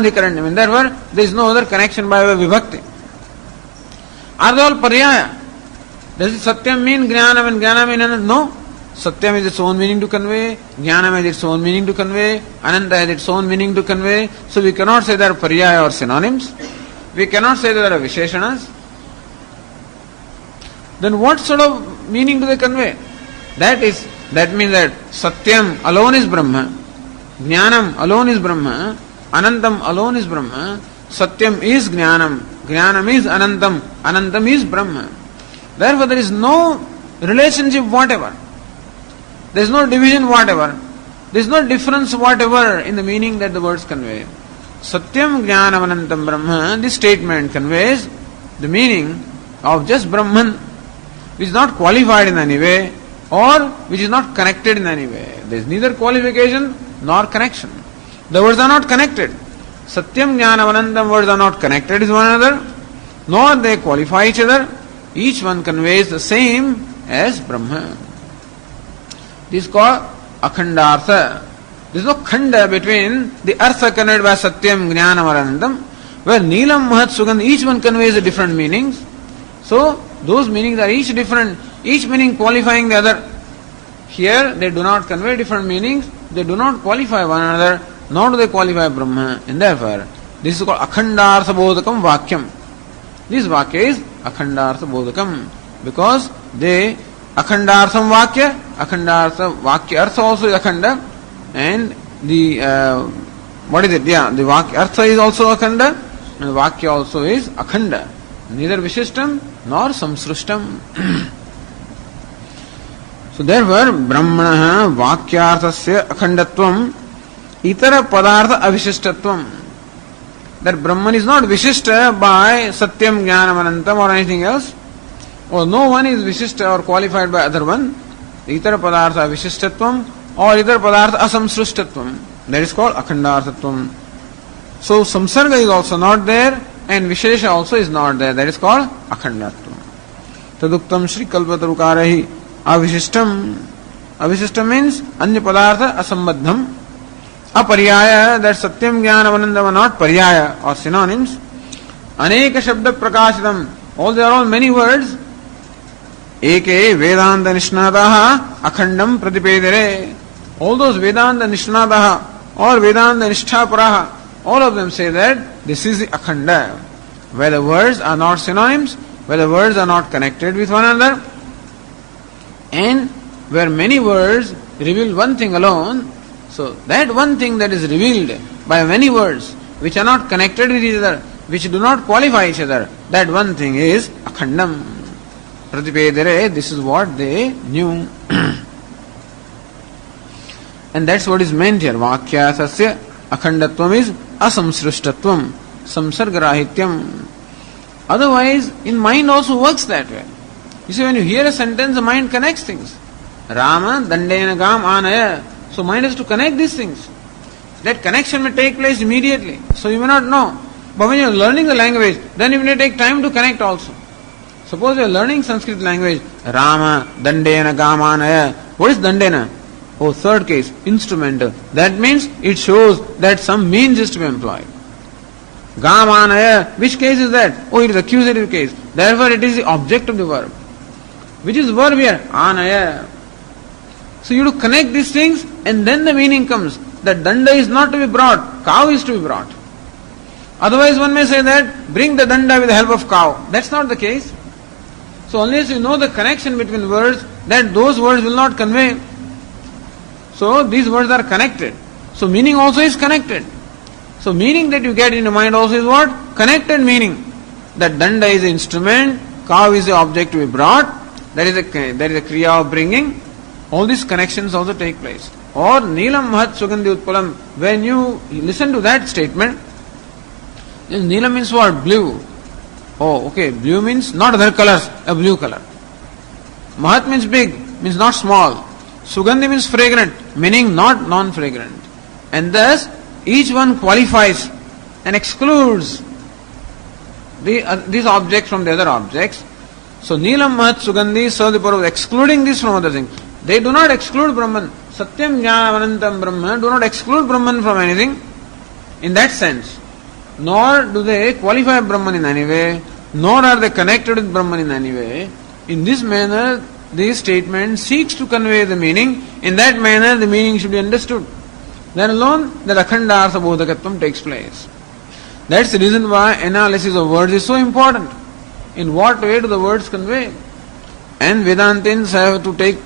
Adhikaranyam. And therefore, there is no other connection by way of vibhakti. Are they all paryaya? Does it Satyam mean Jnanam and Jnana mean Ananta? No. Satyam has its own meaning to convey, Jnanam has its own meaning to convey, Ananta has its own meaning to convey. So we cannot say they are paryaya or synonyms. We cannot say they are Visheshanas. Then what sort of meaning do they convey? That means that Satyam alone is Brahma, Jnanam alone is Brahma, Anantam alone is Brahma, Satyam is Jnanam, Jnanam is Anantam, Anantam is Brahma. Therefore there is no relationship whatever. There is no division whatever. There is no difference whatever in the meaning that the words convey. Satyam Jnanam Anantam Brahma, this statement conveys the meaning of just Brahman, which is not qualified in any way or which is not connected in any way. There is neither qualification nor connection. The words are not connected. Satyam Jnanam Anantam words are not connected with one another, nor they qualify each other. Each one conveys the same as Brahma. This is called Akhandartha. There is no khanda between the artha conveyed by Satyam, Jnanam or Anantam, where Neelam, Mahat, Sugandh, each one conveys a different meanings. So, those meanings are each different, each meaning qualifying the other. Here, they do not convey different meanings, they do not qualify one another, nor do they qualify Brahma. And therefore, this is called Akhandartha Bodhakam Vakyam. This Vakya is Akhandartha Bodhakam, because they Akhandartham Vakya, Akhandartha Vakya Artha also is Akhanda, and the the Vakya Artha is also Akhanda, and the Vakya also is Akhanda. Neither Vishishtam nor Samsrishtam. So therefore, Brahmana Vakyarthasya Akhandatvam Itara Padartha Avishishtatvam. That Brahman is not Vishishta by Satyam, Jnanam, Anantam or anything else, or no one is Vishishta or qualified by other one. Itara Padartha Avishishtatvam or Itara Padartha Asamsrishtatvam. That is called Akhandarthatvam. So Samsarga is also not there and Vishesha also is not there. That is called Akhandatvam. Taduktam Shri Kalpatarukarahi Avishishtam. Avishishtam means Anya Padartha Asambadham. Aparyaya, that Satyam, Jnanam, Anandam are not paryaya or synonyms. Aneka Shabda Prakashitam. All they are all many words. Eke Vedanta Nishnadaha Akhandam Pratipedere. All those Vedanta Nishnadaha or Vedanta Nishtaparaha, all of them say that this is the Akhanda, where the words are not synonyms, where the words are not connected with one another, and where many words reveal one thing alone. So that one thing that is revealed by many words which are not connected with each other, which do not qualify each other, that one thing is Akhandam. Pratipedere, this is what they knew. And that's what is meant here. Vakyasasya Akhandatvam is Asamsrishtatvam, Samsargarahityam. Otherwise, in mind also works that way. You see, when you hear a sentence, the mind connects things. Rama, Dandena Gam, Anaya. So mind has to connect these things. That connection may take place immediately. So you may not know. But when you are learning the language, then you may take time to connect also. Suppose you are learning Sanskrit language. Rama, Dandena, Gamanaya. What is Dandena? Oh, third case, instrumental. That means it shows that some means is to be employed. Gamanaya, which case is that? Oh, it is accusative case. Therefore it is the object of the verb. Which is verb here? Anaya. So you have to connect these things and then the meaning comes. That danda is not to be brought, cow is to be brought. Otherwise one may say that, bring the danda with the help of cow. That's not the case. So unless you know the connection between words, that those words will not convey. So these words are connected. So meaning also is connected. So meaning that you get in your mind also is what? Connected meaning. That danda is the instrument, cow is the object to be brought, that is a kriya of bringing. All these connections also take place. Or Neelam Mahat Sugandhi Utpalam, when you listen to that statement, Neelam means what? Blue. Oh, okay, blue means not other colors, a blue color. Mahat means big, means not small. Sugandhi means fragrant, meaning not non-fragrant. And thus, each one qualifies and excludes these objects from the other objects. So, Neelam Mahat Sugandhi Sadipura, excluding this from other things. They do not exclude Brahman. Satyam Jnanam Anantam Brahma do not exclude Brahman from anything in that sense. nor do they qualify Brahman in any way, nor are they connected with Brahman in any way. In this manner, this statement seeks to convey the meaning. In that manner, the meaning should be understood. Then alone, the Akhandartha Bodhakatvam takes place. That's the reason why analysis of words is so important. In what way do the words convey? And Vedantins have to take,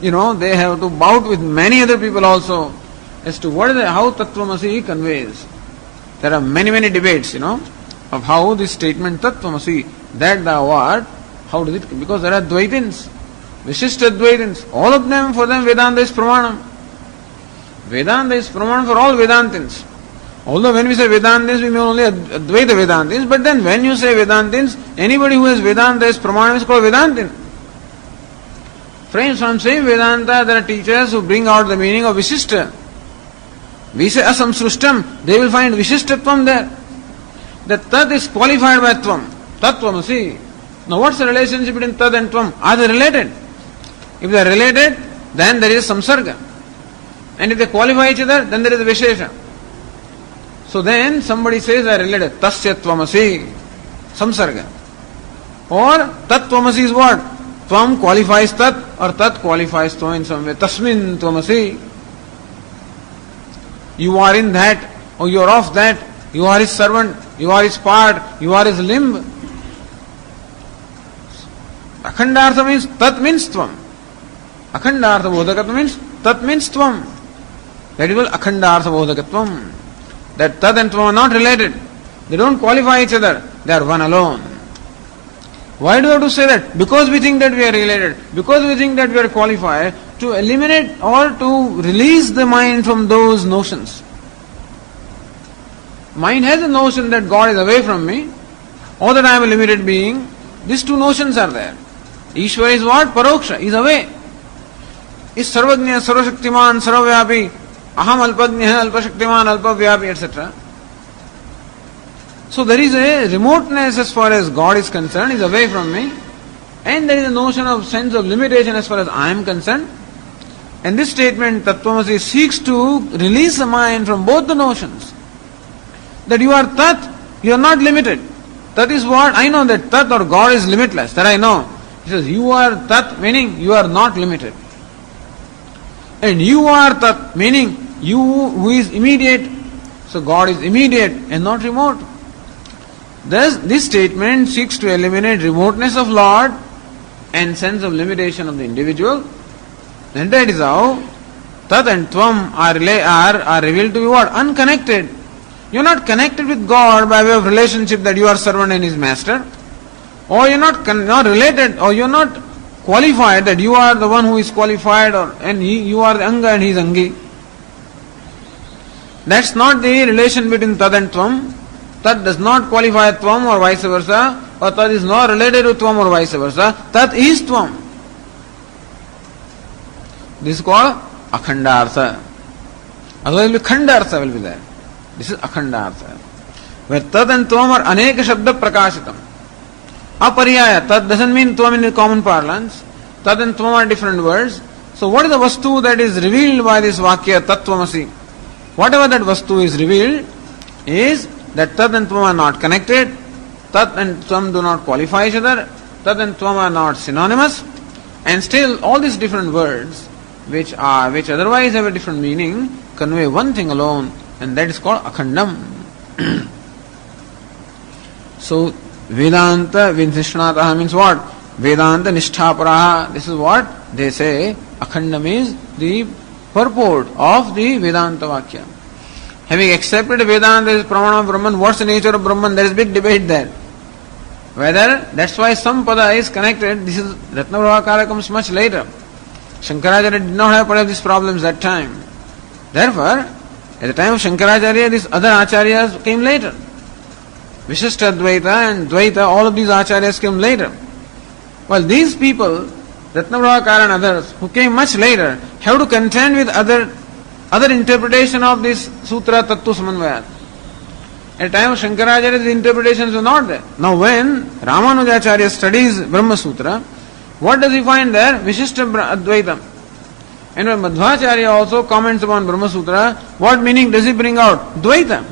they have to bout with many other people also as to how Tattvamasi conveys. There are many debates, of how this statement Tattvamasi, that thou art, how does it, because there are Dvaitins, Vishishta Dvaitins, all of them, for them Vedanta is Pramanam. Vedanta is Pramanam for all Vedantins. Although when we say Vedantins, we mean only Advaita Vedantins, but then when you say Vedantins, anybody who has Vedanta as Pramanam is called Vedantin. Friends, from same Vedanta, there are teachers who bring out the meaning of Vishishta. We say Asamsrustam, they will find Vishishtatvam there. That Tat is qualified by Tvam. Tattvamasi. Now what's the relationship between Tat and Tvam? Are they related? If they are related, then there is Samsarga. And if they qualify each other, then there is a Vishesha. So then somebody says they are related. Tasya Tvamasi. Samsarga. Or Tat Tvamasi is what? Tvam qualifies Tat or Tat qualifies Tvam in some way. Tasmin Tvamasi. You are in that or you are of that. You are his servant. You are his part. You are his limb. Akhandartha means Tat means Tvam. Akhandartha Bodhakatvam means Tat means Tvam. That is called Akhandartha Bodhakatvam. That Tat and Tvam are not related. They don't qualify each other. They are one alone. Why do you have to say that? Because we think that we are related. Because we think that we are qualified to eliminate or to release the mind from those notions. Mind has a notion that God is away from me or that I am a limited being. These two notions are there. Ishvara is what? Paroksha. He is away. Is Sarvajna, Sarvashaktiman, Sarvavyapi, Aham Alpajna, Alpashaktiman, Alpavyapi, etc. So there is a remoteness as far as God is concerned, is away from me, and there is a notion of sense of limitation as far as I am concerned. And this statement, Tattvamasi, seeks to release the mind from both the notions. That you are Tat, you are not limited. Tat is what? I know that Tat or God is limitless, that I know. He says, you are Tat, meaning you are not limited. And you are Tat, meaning you who is immediate. So God is immediate and not remote. Thus, this statement seeks to eliminate remoteness of Lord and sense of limitation of the individual. And that is how Tat and Tvam are revealed to be what? Unconnected. You are not connected with God by way of relationship that you are servant and his master. Or you are not related, or you are not qualified that you are the one who is qualified, and you are the Anga and he is Angi. That's not the relation between Tat and Tvam. Tat does not qualify Tvam or vice versa, or Tat is not related to Tvam or vice versa. Tat is Tvam. This is called Akhandartha. Otherwise Khandartha will be there. This is Akhandartha. Where Tat and Tvam are Aneka Shabda Prakashitam. Apariyaya, Tat doesn't mean Tvam in the common parlance. Tat and Tvam are different words. So what is the Vastu that is revealed by this Vakya, Tattvamasi? Whatever that Vastu is revealed is that Tat and Tvam are not connected, Tat and Tvam do not qualify each other, Tat and Tvam are not synonymous, and still all these different words which otherwise have a different meaning convey one thing alone, and that is called Akhandam. So Vedanta Vinshishnataha means what? Vedanta Nisthaparaha. This is what they say. Akhandam is the purport of the Vedanta Vakya. Having accepted Vedanta as Pramana of Brahman, what's the nature of Brahman? There is big debate there. Whether, that's why some pada is connected. This is Ratnavravakara comes much later. Shankaracharya did not have perhaps these problems that time. Therefore, at the time of Shankaracharya, these other acharyas came later. Vishishta Dvaita and Dvaita, all of these acharyas came later. While these people, Ratnavravakara and others, who came much later, have to contend with other interpretation of this Sutra Tattva Samanvayat. At the time of Shankaracharya, the interpretations were not there. Now when Ramanujacharya studies Brahma Sutra, what does he find there? Vishishta Advaita. And when Madhvacharya also comments upon Brahma Sutra, what meaning does he bring out? Dvaita.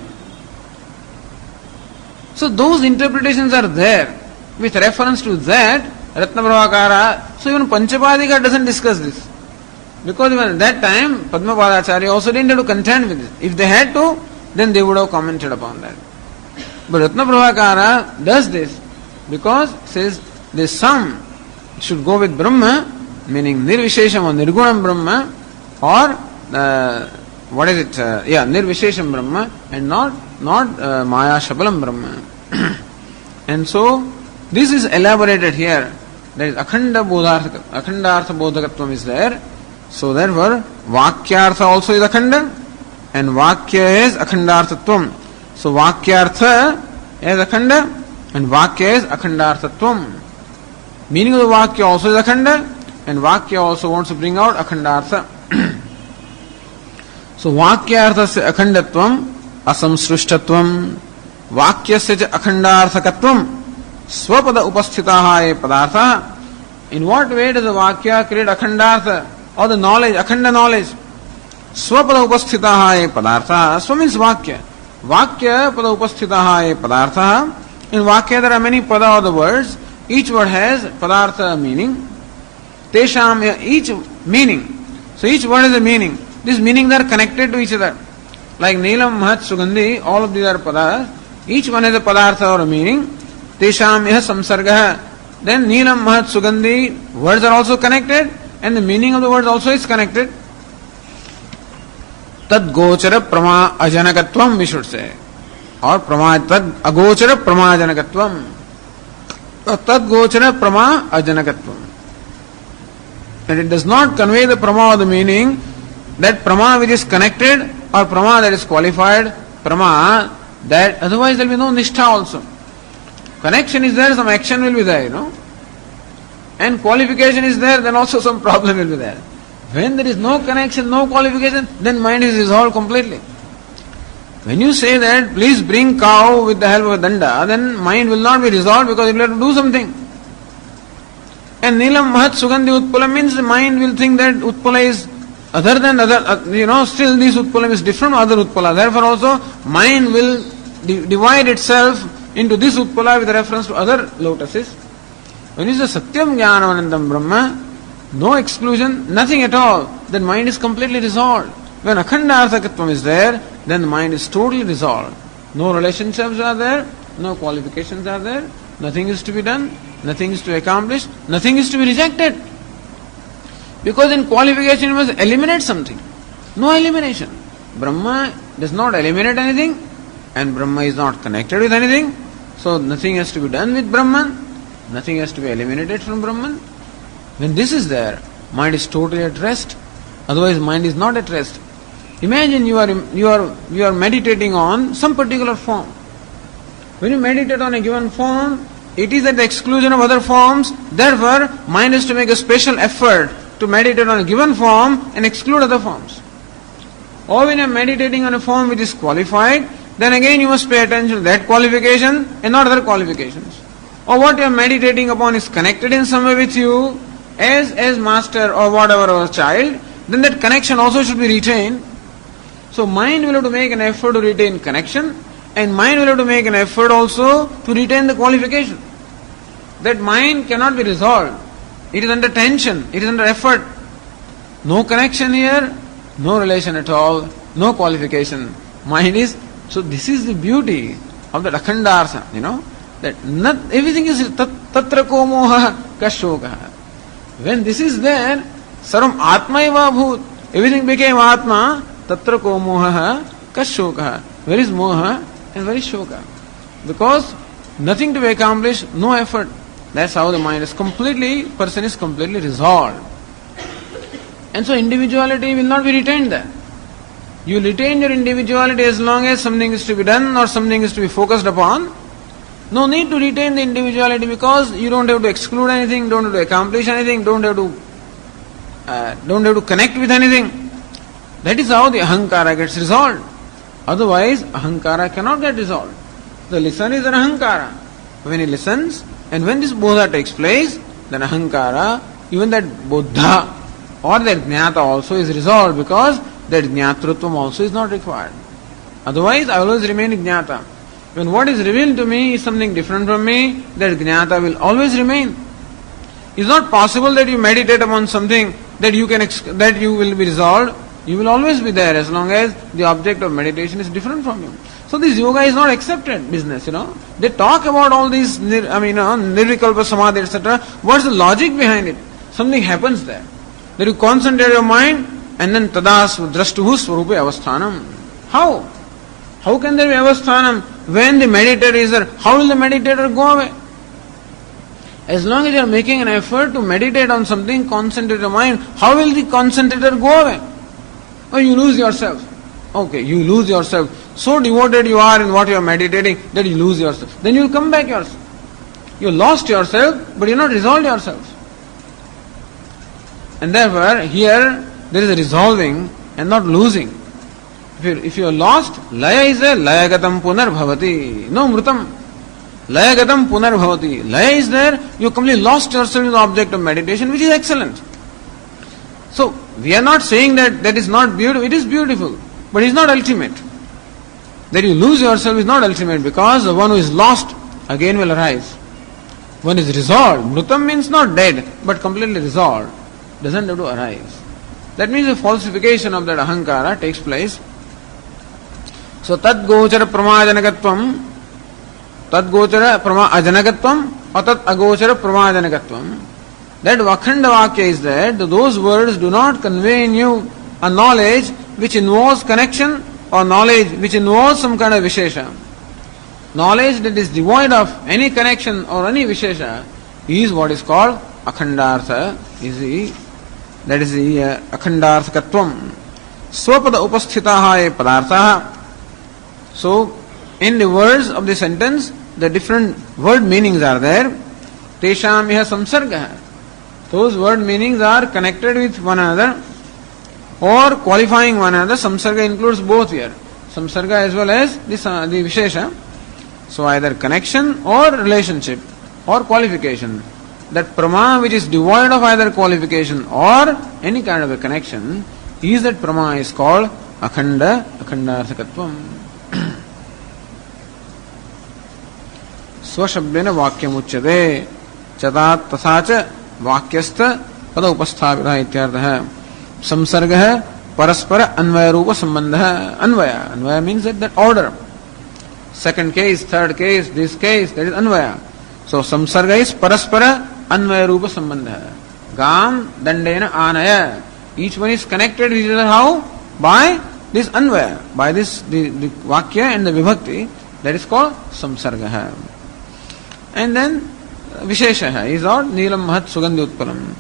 So those interpretations are there. With reference to that, Ratna Prabhakara, so even Panchapadika doesn't discuss this. Because even at that time, Padmapadacharya also didn't have to contend with it. If they had to, then they would have commented upon that. But Ratna Prabhakara does this because it says this sum should go with Brahma, meaning Nirvishesham or Nirgunam Brahma, or what is it? Nirvishesham Brahma, and not Maya Shabalam Brahma. And so this is elaborated here. There is Akhandartha Bodhakatvam is there. So therefore, Vakyartha also is Akhanda, and Vakya is Akhandarthatvam. So Vakyartha is Akhanda, and Vakya is Akhandarthatvam. Meaning of the Vakya also is Akhanda, and Vakya also wants to bring out Akhandartha. So Vakyartha se Akhandatvam, Asamsrushtatvam, Vakya se Akhandarthakatvam, Swapada Upasthitaha Padartha. In what way does the Vakya create Akhandartha? Or the knowledge, Akhanda knowledge. Swapada upasthitaha padartha. Swa means Vakya. Vakya pada upasthitaha padartha. In Vakya there are many pada or the words. Each word has padartha meaning. Tesham, each meaning. So each word has a meaning. These meanings are connected to each other. Like Neelam, Mahat, Sugandhi, all of these are padas. Each one has a padartha or a meaning. Tesham yah samsargah. Then Neelam, Mahat, Sugandhi, words are also connected. And the meaning of the words also is connected. Tad gochara prama ajanakatvam, we should say. Or tad agochara prama ajanakatvam. Tad gochara prama ajanakatvam. And it does not convey the prama or the meaning that prama which is connected or prama that is qualified, prama that otherwise there will be no nishtha also. Connection is there, some action will be there, And qualification is there, then also some problem will be there. When there is no connection, no qualification, then mind is dissolved completely. When you say that, please bring cow with the help of a danda, then mind will not be dissolved because it will have to do something. And Neelam Mahat Sugandhi Utpala means the mind will think that Utpala is other than other, still this Utpala is different from other Utpala. Therefore also, mind will divide itself into this Utpala with reference to other lotuses. When you say Satyam Jnanavanandam Brahma, no exclusion, nothing at all, then mind is completely dissolved. When Akhanda Arthakatvam is there, then the mind is totally dissolved. No relationships are there, no qualifications are there, nothing is to be done, nothing is to be accomplished, nothing is to be rejected. Because in qualification you must eliminate something. No elimination. Brahma does not eliminate anything, and Brahma is not connected with anything, so nothing has to be done with Brahman. Nothing has to be eliminated from Brahman. When this is there, mind is totally at rest. Otherwise, mind is not at rest. Imagine you are meditating on some particular form. When you meditate on a given form, it is at the exclusion of other forms. Therefore, mind has to make a special effort to meditate on a given form and exclude other forms. Or when you are meditating on a form which is qualified, then again you must pay attention to that qualification and not other qualifications. Or what you are meditating upon is connected in some way with you as master or whatever or child, then that connection also should be retained. So mind will have to make an effort to retain connection, and mind will have to make an effort also to retain the qualification. That mind cannot be resolved. It is under tension, it is under effort. No connection here, no relation at all, no qualification. Mind is, so this is the beauty of that Akhandartha, that not everything is tatra ko moha kashoka. When this is there, sarvam atma eva bhut, everything became atma, tatra ko moha kashoka. Where is moha and where is shoka? Because nothing to be accomplished, no effort. That's how the mind is person is completely resolved. And so individuality will not be retained there. You retain your individuality as long as something is to be done or something is to be focused upon. No need to retain the individuality because you don't have to exclude anything, don't have to accomplish anything, don't have to connect with anything. That is how the ahankara gets resolved. Otherwise, ahankara cannot get resolved. The listener is an ahankara. When he listens, and when this bodha takes place, then ahankara, even that bodha or that jnata also is resolved because that jnatrutvam also is not required. Otherwise, I always remain jnata. When what is revealed to me is something different from me, that jnata will always remain. It's not possible that you meditate upon something that you will be resolved. You will always be there as long as the object of meditation is different from you. So this yoga is not accepted business, They talk about all these, nirvikalpa samadhi, etc. What's the logic behind it? Something happens there. That you concentrate your mind and then tadas drastuhu swarupe avasthanam. How? How can there be avasthanam when the meditator is there? How will the meditator go away? As long as you are making an effort to meditate on something, concentrate your mind, how will the concentrator go away? Or you lose yourself. Okay, you lose yourself. So devoted you are in what you are meditating that you lose yourself. Then you will come back yourself. You lost yourself, but you have not resolved yourself. And therefore, here there is a resolving and not losing. If you are lost, laya is there, layagatam punar bhavati. No mrutam. Layagatam punar bhavati. Laya is there, you completely lost yourself in the object of meditation, which is excellent. So, we are not saying that is not beautiful. It is beautiful, but it is not ultimate. That you lose yourself is not ultimate, because the one who is lost again will arise. One is resolved. Mrutam means not dead, but completely resolved. Doesn't have to arise. That means the falsification of that ahankara takes place. So tad gochara pramajanakatvam, tad gochara ajanakatvam, or tad agochara pramajanakatvam. That Vakhanda Vakya is that those words do not convey in you a knowledge which involves connection or knowledge which involves some kind of Vishesha. Knowledge that is devoid of any connection or any Vishesha is what is called Akhandartha, that is the Akhandarthakatvam. Swapada upasthitaha padarthaha. So, in the words of the sentence, the different word meanings are there. Tesham iha samsargaha. Those word meanings are connected with one another or qualifying one another. Samsarga includes both here. Samsarga as well as the Vishesha. So either connection or relationship or qualification. That Prama which is devoid of either qualification or any kind of a connection is that Prama is called Akhandarthakatvam. Swashabdena Vakyamuchyate Chatat Tasacha Vakyastha Pada Upasthavita Ityartha. Samsarga Paraspara Anvaya Rupa Sambandha. Anvaya means that order. Second case, third case, this case, that is Anvaya. So Samsarga is Paraspara Anvaya Rupa Sambandha. Gam Dandena Anaya. Each one is connected with each other. How? By this Anvaya. By this the Vakya and the Vibhakti. That is called Samsarga. And then Vishesha is all Neelam Mahat Sugandhi Utpalam.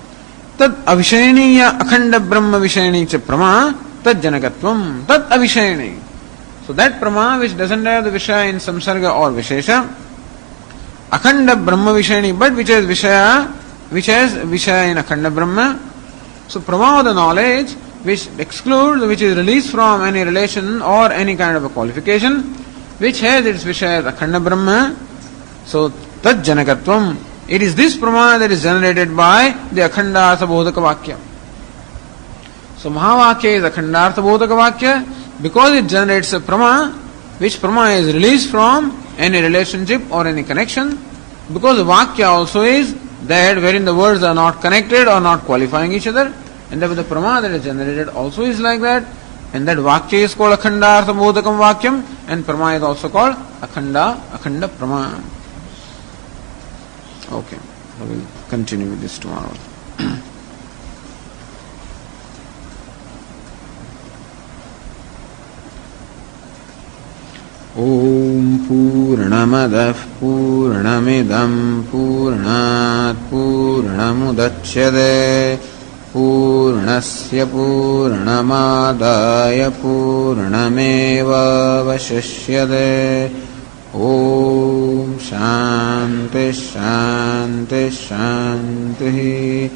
Tad Avishayaniya Akhanda Brahma Vishayani Cha Prama Tad Janakatvam. Tad Avishayani. So that Prama which doesn't have the Vishaya in Samsarga or Vishesha, Akhanda Brahma Vishayani, but which has Vishaya in Akhanda Brahma. So Prama of the knowledge which excludes, which is released from any relation or any kind of a qualification, which has its Vishaya as Akhanda Brahma. So Tad Janakatvam. It is this Prama that is generated by the Akhandartha Bodhaka Vakya. So Mahavakya is Akhandartha Bodhaka Vakya because it generates a Prama, which Prama is released from any relationship or any connection, because the Vakya also is that wherein the words are not connected or not qualifying each other, and therefore the Prama that is generated also is like that, and that Vakya is called Akhandartha Bodhakam Vakyam, and Prama is also called Akhanda Prama. Okay, so we'll continue with this tomorrow. Om Purnamadah Purnamidam Purnat Purnamudachyate Purnasya Purnamadaya Purnameva Vashishyate. Om Shanti Shanti Shanti.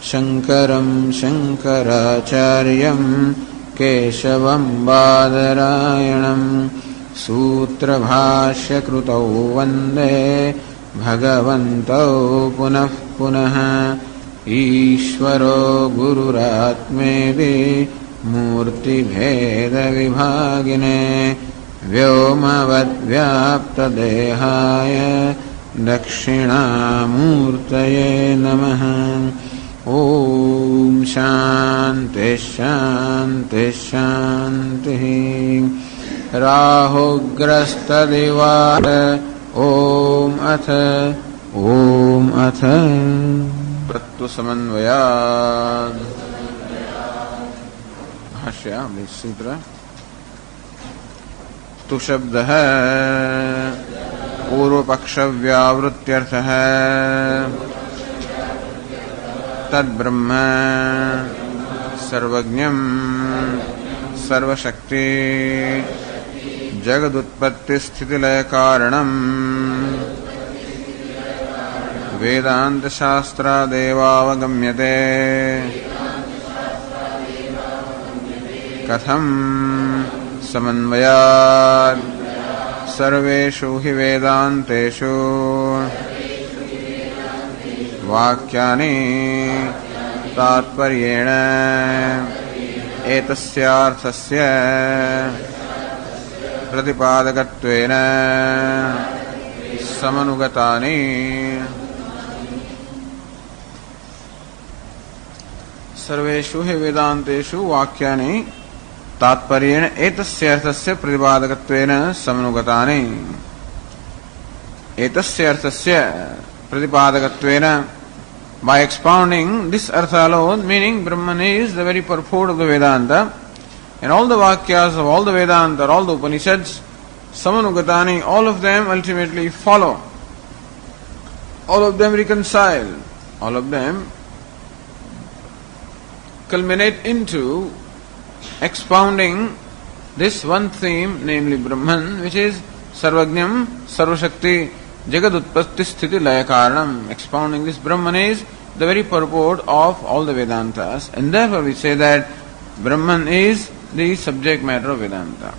Shankaram Shankaracharyam Keshavam Badarayanam Sūtra Bhashya Krutau Vande Bhagavantau Punah Punah Ishvaro Gururatmedi Murti Bheda Vibhagine व्योमवद्व्याप्तदेहाय दक्षिणामूर्तये नमः। ॐ शान्ति शान्ति शान्तिः। राहुग्रस्तदिवार ॐ अथ प्रत्युसमन्वयात्। भाष्य सूत्र। तु शब्दः पूर्वपक्षव्यावृत्त्यर्थः तद्ब्रह्म सर्वज्ञं सर्वशक्ति जगदुत्पत्तिस्थितिलयकारणम् वेदान्तशास्त्रादेवावगम्यते। कथं समन्वयात् सर्वेषु हि वेदान्तेषु वाक्यानि तात्पर्येण एतस्यार्थस्य प्रतिपादकत्वेन समनुगतानि। सर्वेषु हि वेदान्तेषु वाक्यानि तात्पर्येण एतस्य अर्थस्य प्रतिपादकत्वेन समनुगतानि। एतस्य अर्थस्य प्रतिपादकत्वेन, by expounding this artha alone, meaning Brahman is the very purport of the Vedanta, and all the Vakyas of all the Vedanta, all the Upanishads, Samanugatani, all of them ultimately follow. All of them reconcile. All of them culminate into expounding this one theme, namely Brahman, which is Sarvajnam, Sarvashakti, Jagad Utpatti Sthiti Laya Karanam. Expounding this Brahman is the very purport of all the Vedantas, and therefore we say that Brahman is the subject matter of Vedanta.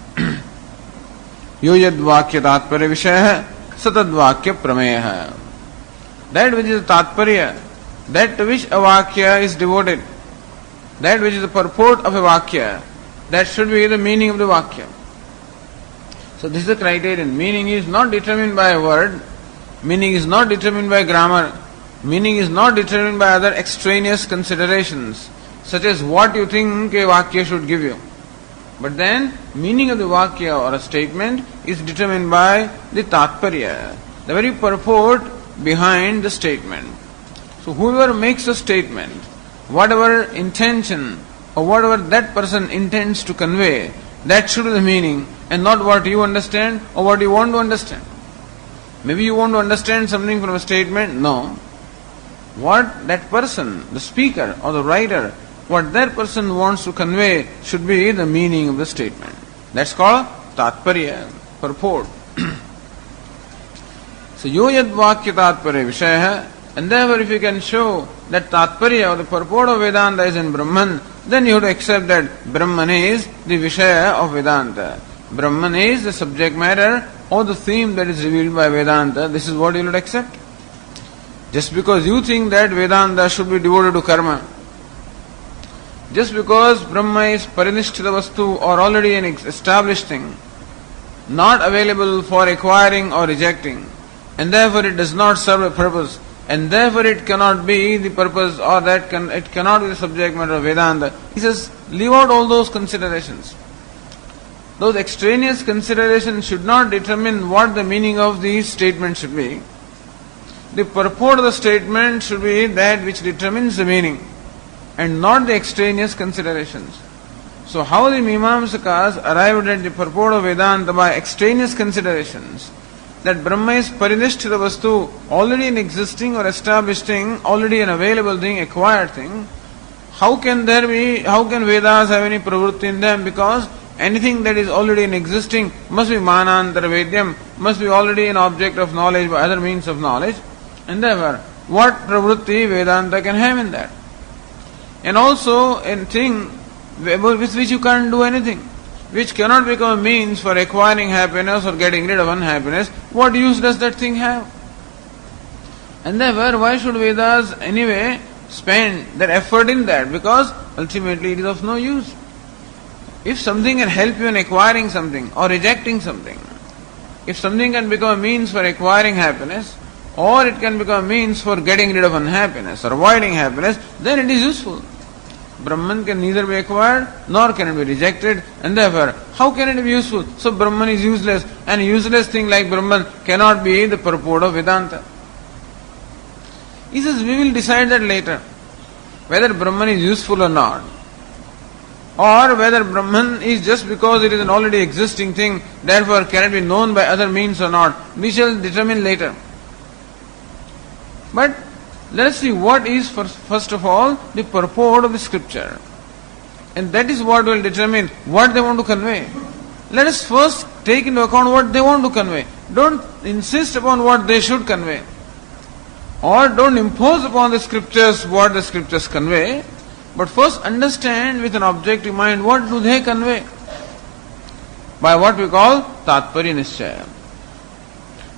Yo yad vakya tatparya vishaya satad vakya prameya. That which is the tatparya, that to which a vakya is devoted, that which is the purport of a vakya, that should be the meaning of the vakya. So this is the criterion. Meaning is not determined by a word, meaning is not determined by grammar, meaning is not determined by other extraneous considerations, such as what you think a vakya should give you. But then, meaning of the vakya or a statement is determined by the tatparya, the very purport behind the statement. So whoever makes a statement, whatever intention or whatever that person intends to convey, that should be the meaning, and not what you understand or what you want to understand. Maybe you want to understand something from a statement. No. What that person, the speaker or the writer, what that person wants to convey should be the meaning of the statement. That's called tatparya, purport. So, yo yad vakya tatparya vishaya, and therefore if you can show that tatparya or the purport of Vedanta is in Brahman, then you have to accept that Brahman is the Vishaya of Vedanta. Brahman is the subject matter or the theme that is revealed by Vedanta. This is what you will accept. Just because you think that Vedanta should be devoted to karma, just because Brahma is parinishthita vastu or already an established thing, not available for acquiring or rejecting, and therefore it does not serve a purpose, and therefore it cannot be the purpose or it cannot be the subject matter of Vedanta. He says, leave out all those considerations. Those extraneous considerations should not determine what the meaning of the statement should be. The purport of the statement should be that which determines the meaning, and not the extraneous considerations. So how the Mimamsakas arrived at the purport of Vedanta by extraneous considerations, that Brahma is parinishthita vastu, already an existing or established thing, already an available thing, acquired thing. How can Vedas have any pravrutti in them? Because anything that is already an existing must be manantara vedyam, must be already an object of knowledge by other means of knowledge. And therefore, what pravrutti Vedanta can have in that? And also a thing with which you can't do anything, which cannot become a means for acquiring happiness or getting rid of unhappiness, what use does that thing have? And therefore, why should Vedas anyway spend their effort in that? Because ultimately it is of no use. If something can help you in acquiring something or rejecting something, if something can become a means for acquiring happiness, or it can become a means for getting rid of unhappiness or avoiding happiness, then it is useful. Brahman can neither be acquired nor can it be rejected, and therefore, how can it be useful? So Brahman is useless, and a useless thing like Brahman cannot be the purport of Vedanta. He says, we will decide that later, whether Brahman is useful or not, or whether Brahman is just because it is an already existing thing, therefore can it be known by other means or not. We shall determine later. But let us see what is first of all the purport of the scripture. And that is what will determine what they want to convey. Let us first take into account what they want to convey. Don't insist upon what they should convey. Or don't impose upon the scriptures what the scriptures convey. But first understand with an objective mind what do they convey. By what we call Tatparya Nishchaya.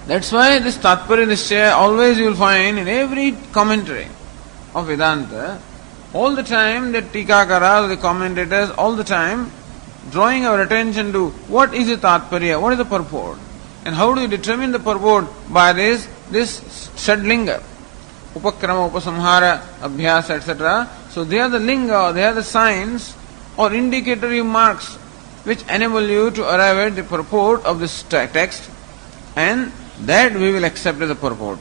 That's why this Tatparya Nishchaya always you will find in every commentary of Vedanta, all the time the Tikakaras, the commentators, all the time drawing our attention to what is the Tatparya, what is the purport, and how do you determine the purport by this Shadlinga, Upakrama, Upasamhara, Abhyasa, etc. So they are the linga, they are the signs or indicatory marks which enable you to arrive at the purport of this text, and that we will accept as a purport.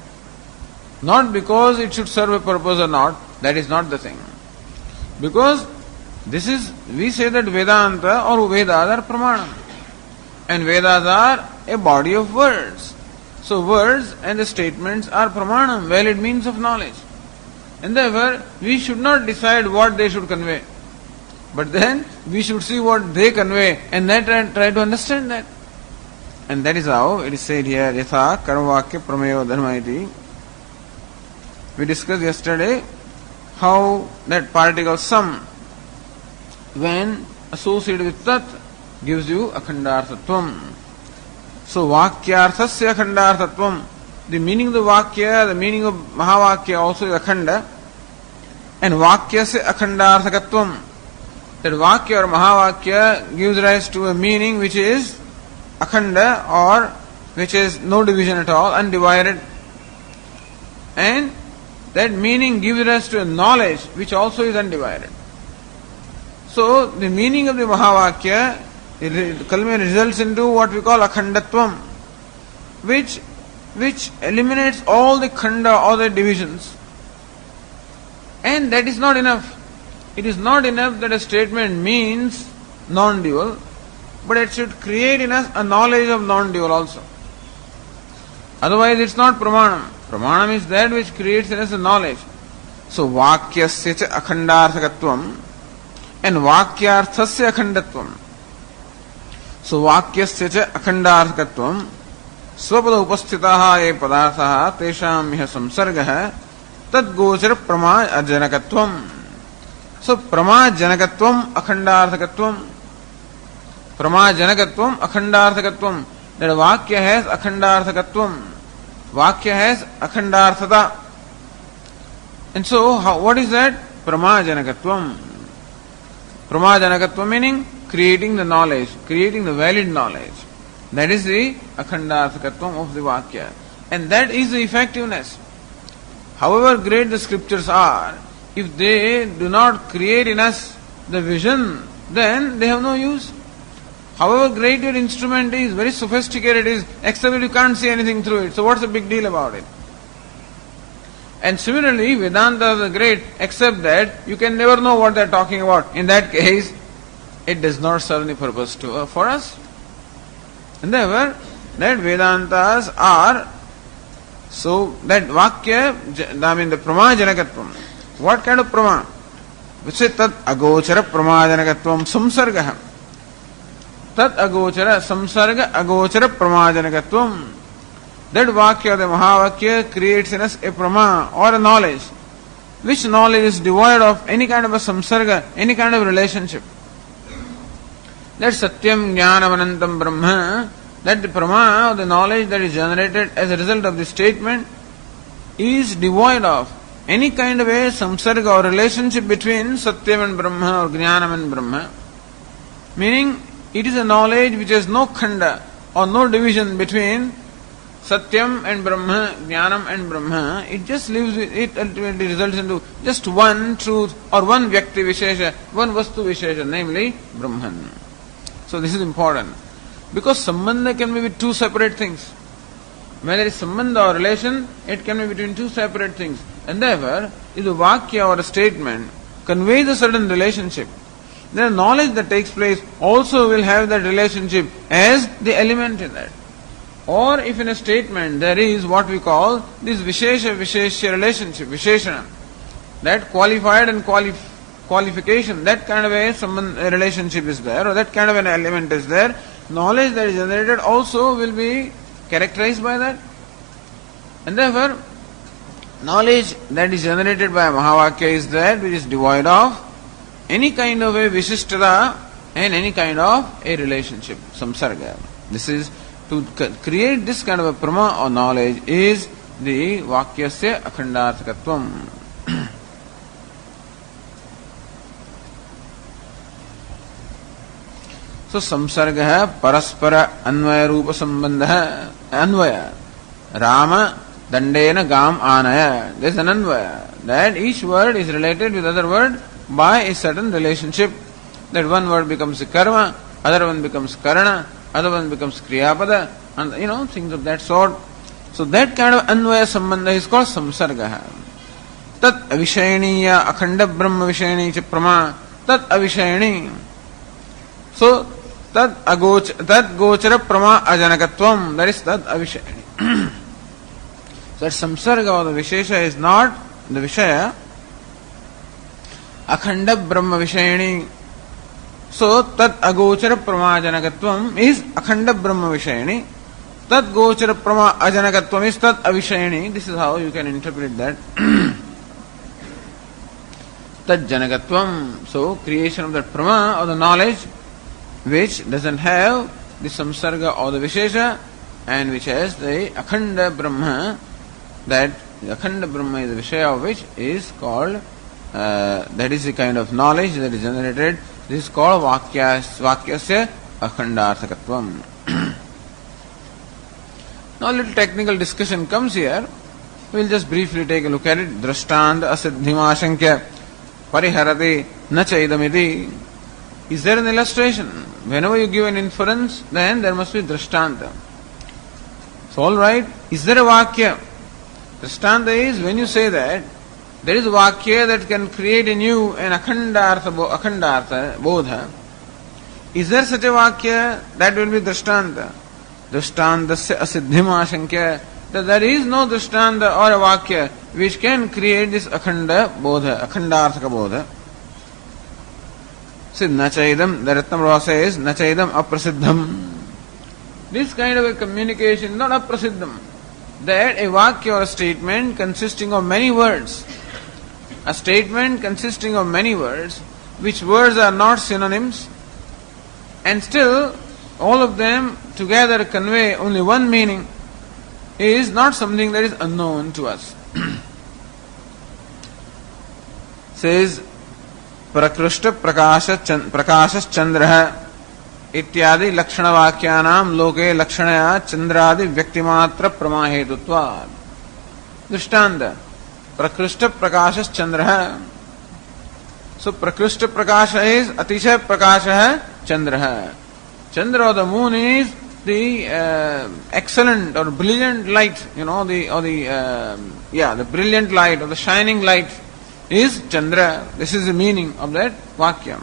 Not because it should serve a purpose or not, that is not the thing. Because we say that Vedanta or Vedas are Pramanam. And Vedas are a body of words. So words and the statements are Pramanam, valid means of knowledge. And therefore, we should not decide what they should convey. But then, we should see what they convey and then try to understand that. And that is how it is said here, Yatha Karmavakya Prameyo Dharma iti. We discussed yesterday how that particle sam, when associated with tat, gives you akhandarthatvam. So Vakyarthasya akhandarthatvam. The meaning of the Vakya, the meaning of Mahavakya also is akhanda. And Vakyasya akhandarthakatvam. That Vakya or Mahavakya gives rise to a meaning which is akhanda, or which is no division at all, undivided. And that meaning gives rise to a knowledge which also is undivided. So the meaning of the Mahavakya Kalma results into what we call akhandatvam, which eliminates all the khanda, all the divisions. And that is not enough. It is not enough that a statement means non-dual, but it should create in us a knowledge of non-dual also. Otherwise it's not pramanam. Pramanam is that which creates in us a knowledge. So vakyasya cha akhandarthakatvam and vakyarthasya akhandatvam. So vakyasya cha akhandarthakatvam swapada upasthitaha ye padarthaha tesham iha samsargaha tad gochara prama ajanakatvam. So prama janakatvam akhandarthakatvam. Prama janakatvam akhandarthakatvam. That vakya has akhandarthakatvam. Vakya has akhandarthata. And so what is that? Prama janakatvam. Prama janakatvam meaning creating the knowledge, creating the valid knowledge. That is the akhandarthakatvam of the vakya. And that is the effectiveness. However great the scriptures are, if they do not create in us the vision, then they have no use. However great your instrument is, very sophisticated it is, except that you can't see anything through it. So what's the big deal about it? And similarly, Vedanta is great, except that you can never know what they are talking about. In that case, it does not serve any purpose for us. And therefore, that Vedantas are, so that Vakya, I mean the Prama Janakatvam. What kind of Prama? Which is Tat Agochara Prama Janakatvam Samsargaha. Tat Agochara Samsarga Agochara Prama Janakatvam. That Vakya, the Mahavakya, creates in us a Prama or a knowledge, which knowledge is devoid of any kind of a samsarga, any kind of relationship. That Satyam Jnanam Anantam Brahma, that the Prama, or the knowledge that is generated as a result of the statement, is devoid of any kind of a samsarga or relationship between Satyam and Brahma or Jnanam and Brahma. Meaning, it is a knowledge which has no khanda or no division between Satyam and Brahma, Jnanam and Brahma. It just lives with it, ultimately results into just one truth or one Vyakti Vishesha, one Vastu Vishesha, namely Brahman. So this is important. Because Sambandha can be with two separate things. When there is Sambandha or relation, it can be between two separate things. And therefore, if the Vakya or a statement conveys a certain relationship, then knowledge that takes place also will have that relationship as the element in that. Or if in a statement there is what we call this Vishesha relationship, Visheshana, that qualified and qualification, that kind of a relationship is there, or that kind of an element is there, knowledge that is generated also will be characterized by that. And therefore, knowledge that is generated by a Mahavakya is that which is devoid of any kind of a Vishishtata and any kind of a relationship, samsarga. This is, to create this kind of a prama or knowledge is the Vakyasya Akhandarthakatvam. So samsarga paraspara anvaya rupa sambandha anvaya. Rama dandena gam anaya. There is an anvaya. That each word is related with other word by a certain relationship. That one word becomes a karma, other one becomes karana, other one becomes kriyapada, and things of that sort. So that kind of anvaya sambandha is called samsarga. Tat avishayaniya akhanda brahma vishayani cha prama. Tat avishayani. So Tad gochara prama ajanakatvam. That is tad avishayani. So that samsarga or the vishesha is not the vishaya. Akhanda brahma vishayani. So tad agochara prama ajanakatvam is akhanda brahma vishayani. Tad gochara prama ajanakatvam is tad avishayani. This is how you can interpret that. Tad janakatvam. So creation of that prama or the knowledge which doesn't have the samsarga or the vishesha and which has the akhanda brahma, that the akhanda brahma is the vishaya of which is called, that is the kind of knowledge that is generated. This is called vakyasya akhandarthakatvam. Now a little technical discussion comes here. We will just briefly take a look at it. Drashtanda asiddhimashankya pariharati na chaidamidi. Is there an illustration? Whenever you give an inference, then there must be drashtanta. So alright, is there a vakya? Drashtanta is when you say that there is a vakya that can create in you an akhandartha bodha. Is there such a vakya? That will be drashtanta. Drashtandasya asiddhimashankya. That there is no drashtanta or a vakya which can create this akhanda bodha, akhandarthaka bodha. See, nachaidam, the Ratnamrava says, nachaidam aprasiddham. This kind of a communication is not aprasiddham. That a vakya or a statement consisting of many words, a statement consisting of many words, which words are not synonyms, and still all of them together convey only one meaning, is not something that is unknown to us. Says, प्रकृष्ट Prakash Chandra इत्यादि लक्षण वाक्यानाम लोके लक्षणया चंद्रादि व्यक्तिमात्र प्रमा हेतुत्वात्. दृष्टांत प्रकृष्ट प्रकाश चंद्र. सो प्रकृष्ट प्रकाश is अतिशय प्रकाश है चंद्र. चंद्र or the moon is the excellent or brilliant light, the brilliant light or the shining light is Chandra. This is the meaning of that Vakya.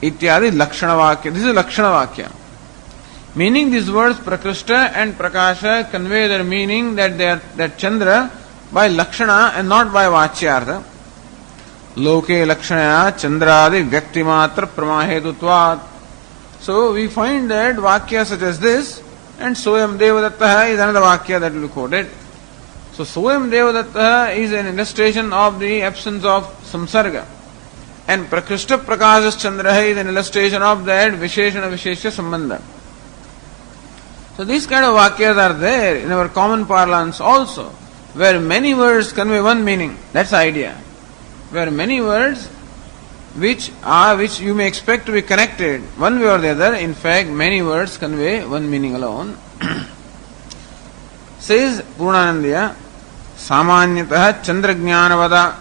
Ityadi Lakshana Vakya. This is Lakshana Vakya. Meaning these words Prakrishta and Prakasha convey their meaning that they are that Chandra by Lakshana and not by Vachyartha. Loke Lakshanaya Chandradi Vyaktimatra Pramahetutvat. So we find that Vakya such as this and Soyam Devadatta is another Vakya that will be quoted. So Soyam Devadatta is an illustration of the absence of samsarga. And Prakrishta Prakashas Chandra is an illustration of that Visheshana Vishesha Sambandha. So these kind of vakyas are there in our common parlance also, where many words convey one meaning. That's the idea. Where many words which you may expect to be connected one way or the other. In fact, many words convey one meaning alone. Says Purnanandaya, Samanyatah Chandrajnanavada.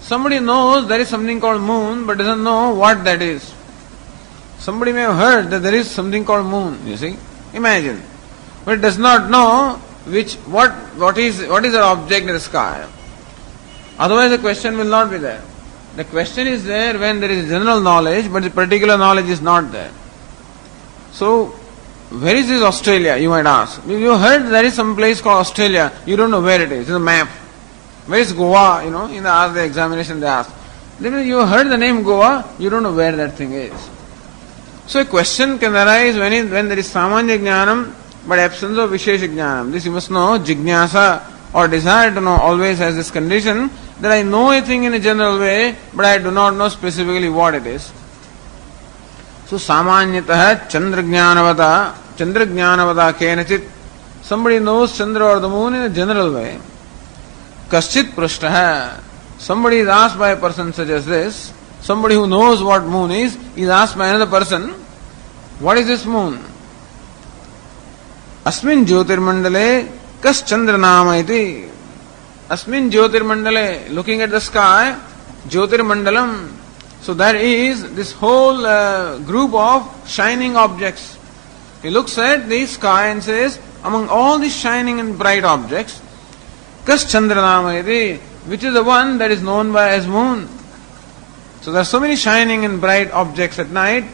Somebody knows there is something called moon, but doesn't know what that is. Somebody may have heard that there is something called moon, you see. Imagine. But does not know what is the object in the sky. Otherwise the question will not be there. The question is there when there is general knowledge, but the particular knowledge is not there. So, where is this Australia, you might ask. You heard there is some place called Australia, you don't know where it is, it's a map. Where is Goa, in the examination they ask. Then you heard the name Goa, you don't know where that thing is. So a question can arise when there is Samanya Jnanam, but absence of Vishesha Jnanam. This you must know, Jignasa or desire to know always has this condition that I know a thing in a general way, but I do not know specifically what it is. So Samanyatah Chandrajnanavata Kenachit. Somebody knows Chandra or the moon in a general way. Kaschit Prashtaha. Somebody is asked by a person such as this. Somebody who knows what moon is asked by another person, what is this moon? Asmin Jyotirmandale Kas Chandranama iti. Asmin Jyotirmandale, looking at the sky, Jyotirmandalam. So there is this whole group of shining objects. He looks at the sky and says, among all these shining and bright objects, Kas Chandranama iti, which is the one that is known by as moon. So there are so many shining and bright objects at night,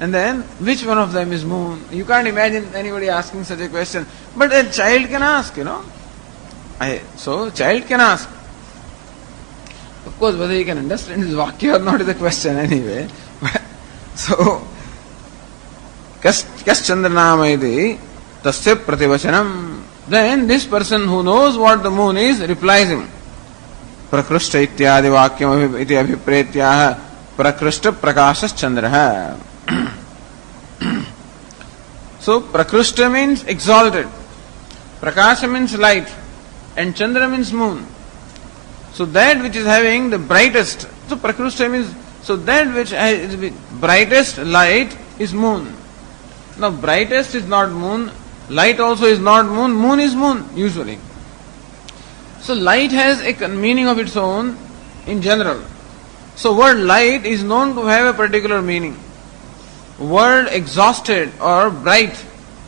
and then which one of them is moon? You can't imagine anybody asking such a question. But a child can ask, So child can ask. Of course, whether he can understand his vakya or not is a question anyway. So, Kas Chandranama iti tasya prativachanam. Then this person who knows what the moon is replies him. Prakrushta ityadi vakyam iti abhipretyah prakrushta prakashas chandraha. So prakrushta means exalted, prakasha means light, and chandra means moon. So that which is having the brightest, so prakrushta means, so that which has the brightest light is moon. Now brightest is not moon, light also is not moon, moon is moon usually. So light has a meaning of its own in general. So word light is known to have a particular meaning. Word exhausted or bright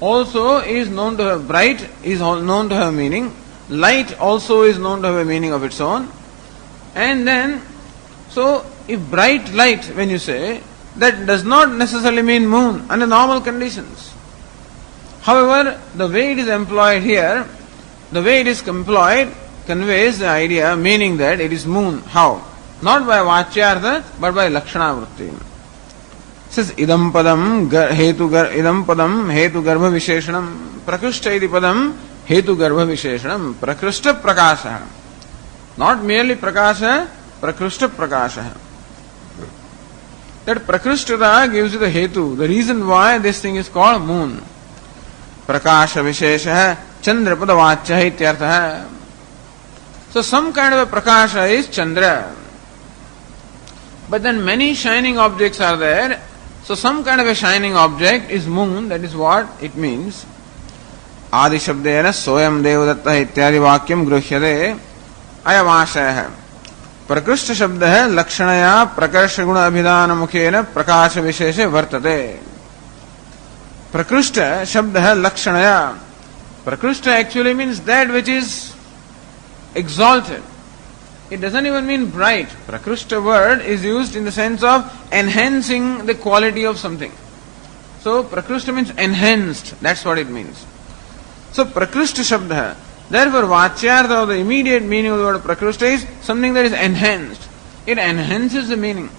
also is known to have, bright is known to have meaning. Light also is known to have a meaning of its own. And then, so if bright light, when you say, that does not necessarily mean moon under normal conditions. However, the way it is employed here, the way it is employed conveys the idea, meaning that it is moon. How? Not by Vachyartha, but by Lakshana Vritti. It says, Idam padam hetu garbha visheshanam, Prakrushta iti padam hetu garbha visheshanam, Prakrushta prakasha. Not merely prakasha, Prakrushta prakasha. That Prakrushtada gives you the hetu, the reason why this thing is called moon. Prakasha vishesha, Chandra padavachya ityartha. So some kind of a prakasha is Chandra. But then many shining objects are there. So some kind of a shining object is moon, that is what it means. Adi shabdena soyam devadatta ityadi vakyam gruhyade ayamashaya. Prakrushta shabda lakshanaya prakarsha guna abhidana mukhena prakasha visheshe vartate. Prakrushta shabda lakshanaya. Prakrushta actually means that which is exalted. It doesn't even mean bright. Prakrushta word is used in the sense of enhancing the quality of something. So Prakrushta means enhanced. That's what it means. So Prakrushta Shabda. Therefore Vachyartha, the immediate meaning of the word Prakrushta is something that is enhanced. It enhances the meaning.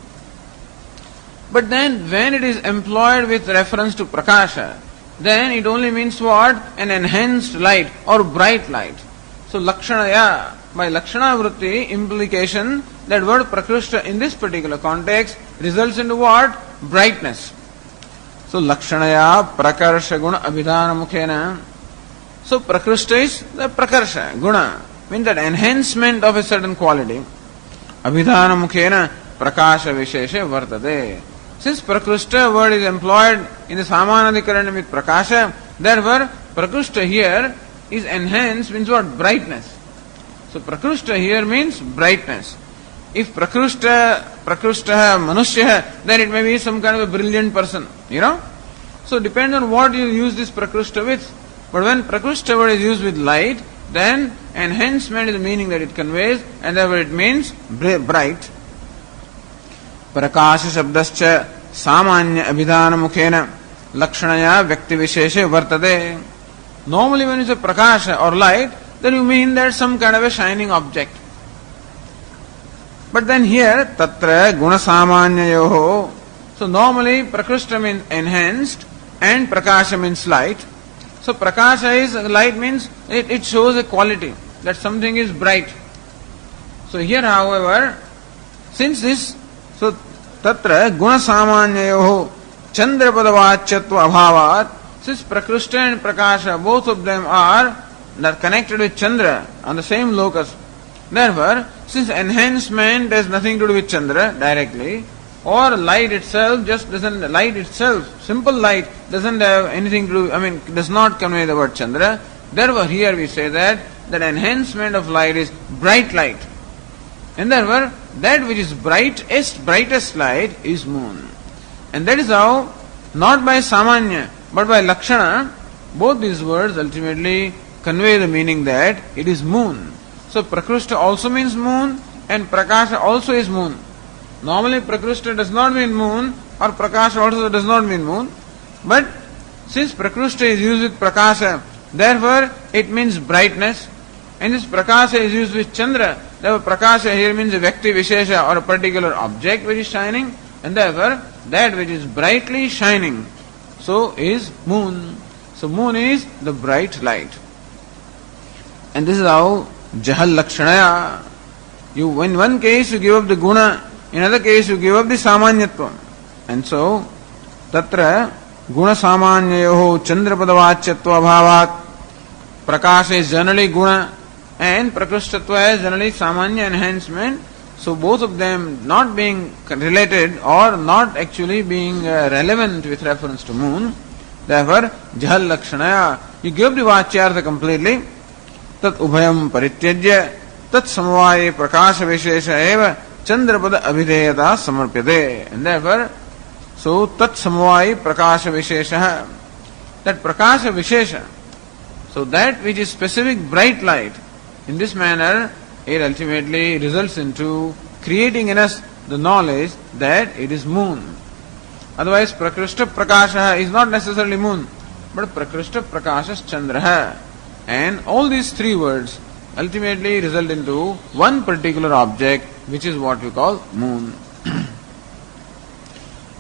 But then when it is employed with reference to Prakasha, then it only means what? An enhanced light or bright light. So Lakshanaya, by Lakshana Vritti, implication that word Prakrushta in this particular context results into what? Brightness. So Lakshanaya Prakarsha Guna Abhidhana Mukhena. So Prakrushta is the Prakarsha, Guna, means that enhancement of a certain quality. Abhidhana Mukhena, prakasha visheshe vartade. Since prakrushta word is employed in the samanadikaranya with prakasha, therefore prakrushta here is enhanced, means what? Brightness. So prakrushta here means brightness. If prakrushta manushya, then it may be some kind of a brilliant person, you know. So depends on what you use this prakrushta with. But when prakrushta word is used with light, then enhancement is the meaning that it conveys, and therefore it means bright. Prakasha shabdascha samanya abhidhana mukhena lakshanaya vyakti visheshe vartade. Normally when you say prakasha or light, then you mean that some kind of a shining object. But then here, tatra guna samanyayoho. So normally prakrushta means enhanced and prakasha means light. So prakasha is, light means it shows a quality, that something is bright. So here however, since this, so tatra guna samanyayoho chandra padavachyatva abhavat, since prakrushta and prakasha, both of them are connected with chandra on the same locus. Therefore, since enhancement has nothing to do with chandra directly, or light itself simple light doesn't have anything to do, does not convey the word chandra. Therefore, here we say that enhancement of light is bright light. And therefore, that which is brightest light is moon. And that is how, not by samanya, but by lakshana, both these words ultimately convey the meaning that it is moon. So prakrushta also means moon, and prakasha also is moon. Normally prakrushta does not mean moon, or prakasha also does not mean moon. But since prakrushta is used with prakasha, therefore it means brightness. And this prakasha is used with chandra, therefore prakasha here means a vyakti vishesha or a particular object which is shining, and therefore that which is brightly shining, so is moon. So moon is the bright light. And this is how jahal lakshanaya. In one case you give up the guna, in another case you give up the samanyatvam. And so, tatra guna samanyayoho chandra padavachyatva bhavat. Prakasha is generally guna and prakrushtatva is generally samanya enhancement. So both of them not being related or not actually being relevant with reference to moon. Therefore, jahal lakshanaya, you give the vachyartha completely. Tat ubhayam parityajya tat samvaye prakasha vishesha eva chandrapada abhideyata samarpyate. And therefore, so tat samvaye prakasha vishesha, that prakasha vishesha, so that which is specific bright light, in this manner it ultimately results into creating in us the knowledge that it is moon. Otherwise prakrushta prakasha is not necessarily moon, but prakrushta prakasha is chandra. And all these three words ultimately result into one particular object, which is what we call moon.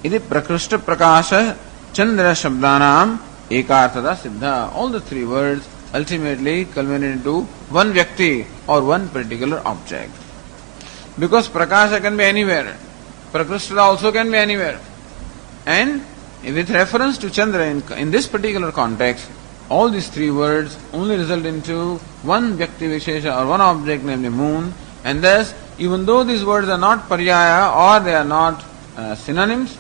Iti prakrushta prakasha chandra shabdanam ekartada siddha. All the three words ultimately culminate into one vyakti or one particular object. Because prakasha can be anywhere, prakrushta also can be anywhere. And with reference to chandra in this particular context, all these three words only result into one vyakti vishesha or one object, namely moon. And thus, even though these words are not paryaya or they are not synonyms,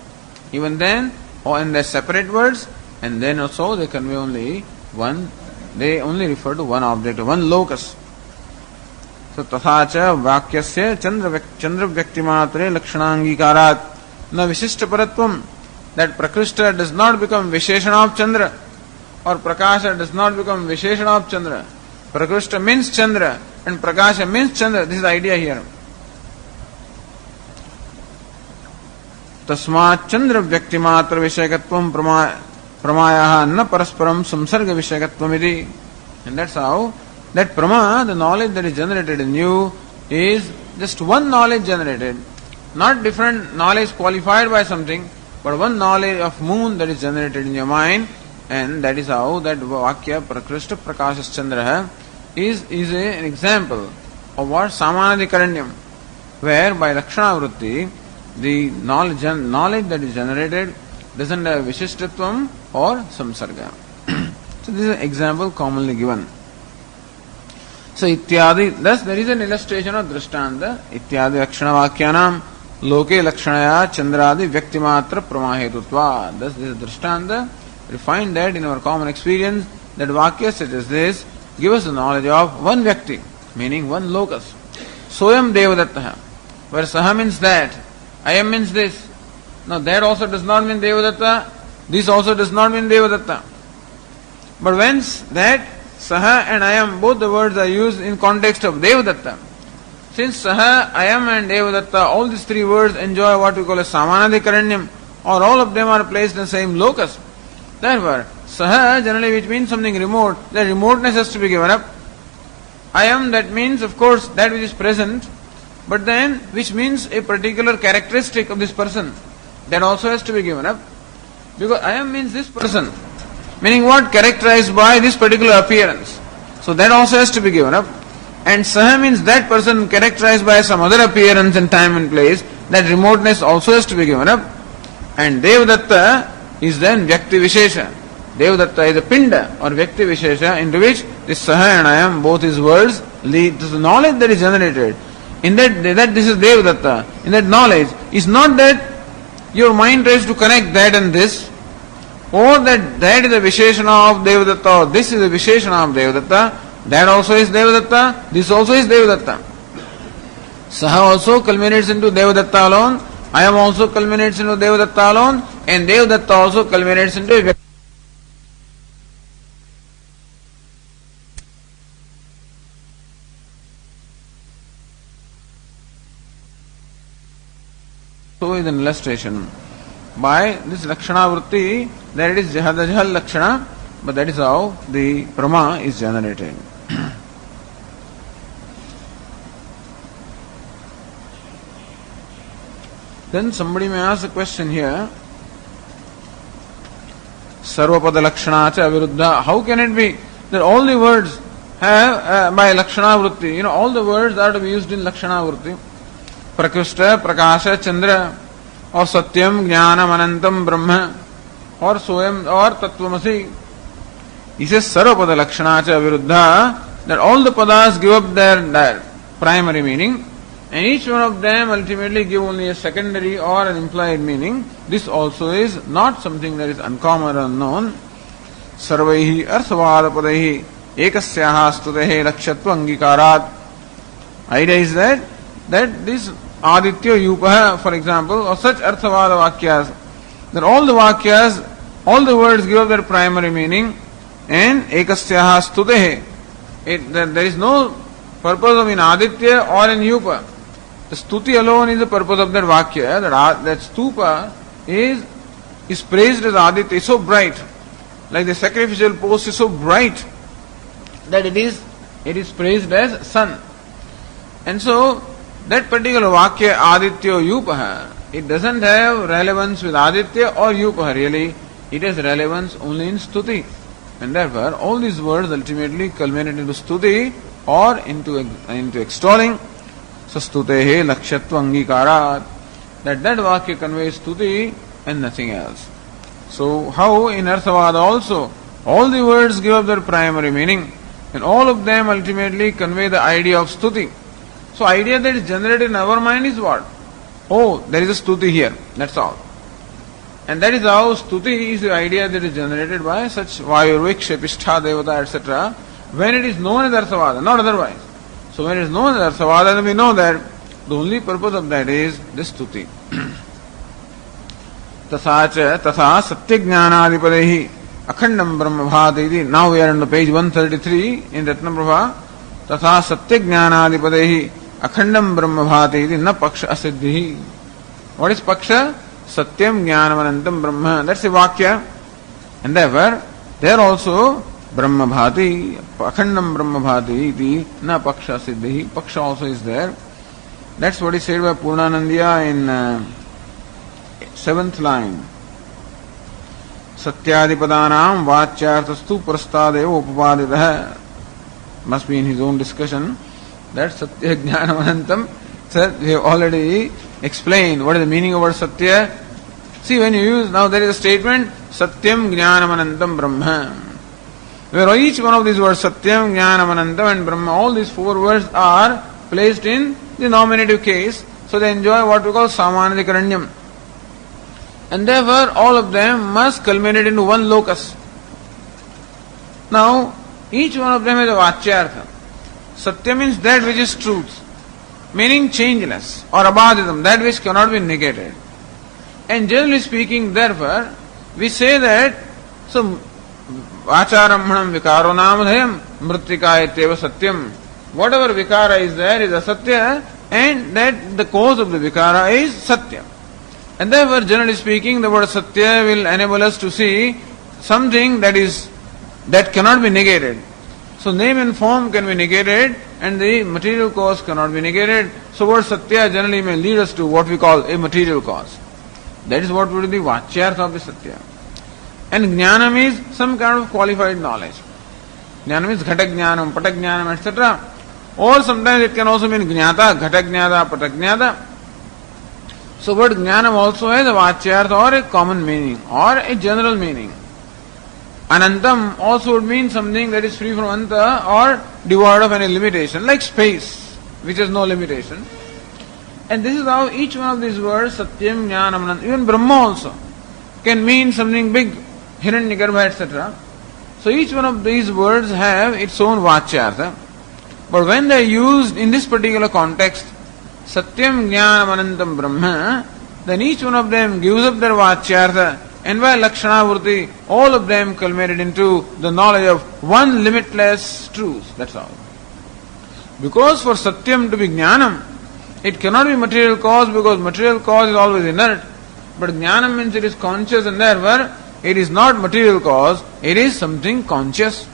even then, or in their separate words, and then also they convey only one, they only refer to one object, one locus. So tathacha vakyasya chandra vyaktimatre lakshanangikarat na vishishta paratvam, that prakrushta does not become visheshana of chandra, or prakasha does not become visheshana of chandra. Prakrushta means chandra and prakasha means chandra. This is the idea here. Tasmat chandra vyaktimatra vishayakatvam pramayaha na parasparam samsarga vishayakatvam iti. And that's how that prama, the knowledge that is generated in you, is just one knowledge generated, not different knowledge qualified by something, but one knowledge of moon that is generated in your mind. And that is how that vakya prakrushta prakasha chandra is an example of what samanadikaranyam, where by lakshana vritti the knowledge that is generated doesn't have vishishtatvam or samsarga. So this is an example commonly given. So ityadi, thus there is an illustration of drishtanta, ityadi lakshana vakyanam loke lakshanaya chandradi vyaktimatra pramahetutva. Thus this drishtanta, we find that in our common experience, that vakya such as this give us the knowledge of one vyakti, meaning one locus. Soyam devadatta, where saha means that, ayam means this. Now that also does not mean devadatta, this also does not mean devadatta. But whence that saha and ayam, both the words are used in context of devadatta. Since saha, ayam and devadatta, all these three words enjoy what we call a samanadikaranyam, or all of them are placed in the same locus. Therefore, saha generally which means something remote, the remoteness has to be given up. Ayam, that means of course that which is present, but then which means a particular characteristic of this person, that also has to be given up. Because ayam means this person, meaning what? Characterized by this particular appearance. So that also has to be given up. And saha means that person characterized by some other appearance and time and place, that remoteness also has to be given up. And devadatta is then vyakti vishesha. Devadatta is a pinda or vyakti vishesha into which this saha and ayam, both his words, lead to the knowledge that is generated. In that this is devadatta. In that knowledge, is not that your mind tries to connect that and this, or that is a visheshana of devadatta, or this is a visheshana of devadatta. That also is devadatta, this also is devadatta. Saha also culminates into devadatta alone, ayam also culminates into devadatta alone, and devadatta also culminates into a so is an illustration by this lakshana vritti that it is jahadajhal lakshana, but that is how the Brahma is generated. Then somebody may ask a question here, sarvapada lakshana cha aviruddha, how can it be that all the words have by lakshana vritti, all the words are to be used in lakshana vritti? Prakrishta, prakasha, chandra, or satyam, jnanam, anantam, brahma, or soyam, or tattvamasi. He says sarvapada lakshana cha aviruddha, that all the padas give up their primary meaning, and each one of them ultimately give only a secondary or an implied meaning. This also is not something that is uncommon or unknown. Sarvaihi arthavaadapadaihi ekasyaha stutehe lakshatva angikarat. Idea is that this aditya yupaha, for example, or such arthavada vakyas, that all the vakyas, all the words give up their primary meaning, and ekasyaha stutehe. There is no purpose of in aditya or in yupa. The stuti alone is the purpose of that vakya, that stupa is praised as aditya, is so bright, like the sacrificial post is so bright that it is praised as sun. And so that particular vakya aditya yupaha, it doesn't have relevance with aditya or yupaha really, it has relevance only in stuti. And therefore all these words ultimately culminate into stuti or into extolling. Sastutehe lakshatva angikarat, that vakya conveys stuti and nothing else. So how in Arthavada also all the words give up their primary meaning and all of them ultimately convey the idea of stuti. So idea that is generated in our mind is what? Oh, there is a stuti here, that's all. And that is how stuti is the idea that is generated by such vayurviksha, pishtha, devata, etc. when it is known as Arthavada, not otherwise. So when it is known as Arthavada, then we know that the only purpose of that is this stuti. Tatha satyajnanadipadehi akhandam brahmabhati. Now we are on the page 133 in Ratnaprabha. Tatha satyajnanadipadehi akhandam brahmabhati na paksha asiddhi. What is paksha? Satyam jnanamanantam brahma. That's a vakya. And therefore, there also Brahma bhati, akhandam Brahma bhati iti na paksha siddhi. Paksha also is there. That's what is said by Purnanandiya in 7th line. Satyadipadanam vachyarthastu prastadeva upapaditah. Must be in his own discussion. That Satya Jnanamanantam. Sir, we have already explained what is the meaning of word Satya. See, when you use, now there is a statement, Satyam Jnanamanantam Brahma. Where each one of these words, Satyam, Jnanam, Anantam and Brahma, all these four words are placed in the nominative case. So they enjoy what we call samanadikaranyam. And therefore all of them must culminate into one locus. Now, each one of them is a vachyartha. Satya means that which is truth, meaning changeless, or abhaditam, that which cannot be negated. And generally speaking, therefore, we say that, so, vacharamhanam vikaro namadhayam mritika ityeva satyam. Whatever vikara is there is a satya, and that the cause of the vikara is satya. And therefore, generally speaking, the word satya will enable us to see something that cannot be negated. So name and form can be negated, and the material cause cannot be negated. So word satya generally may lead us to what we call a material cause. That is what would be the vachyartha of the satya. And jnanam is some kind of qualified knowledge. Jnanam is ghata jnanam, pata jnanam, etc. Or sometimes it can also mean jnata, ghata jnata, pata jnata. So word jnanam also has a vachyartha or a common meaning or a general meaning. Anantam also would mean something that is free from anta or devoid of any limitation, like space, which has no limitation. And this is how each one of these words, Satyam, Jnanam, Anantam, even Brahma also, can mean something big, Hiranyagarbha, etc. So each one of these words have its own vachyartha. But when they are used in this particular context, Satyam, Jnanam, Anantam, Brahma, then each one of them gives up their vachyartha, and by Lakshanavruti, all of them culminated into the knowledge of one limitless truth. That's all. Because for Satyam to be Jnanam, it cannot be material cause, because material cause is always inert. But Jnanam means it is conscious, and therefore it is not material cause, it is something conscious.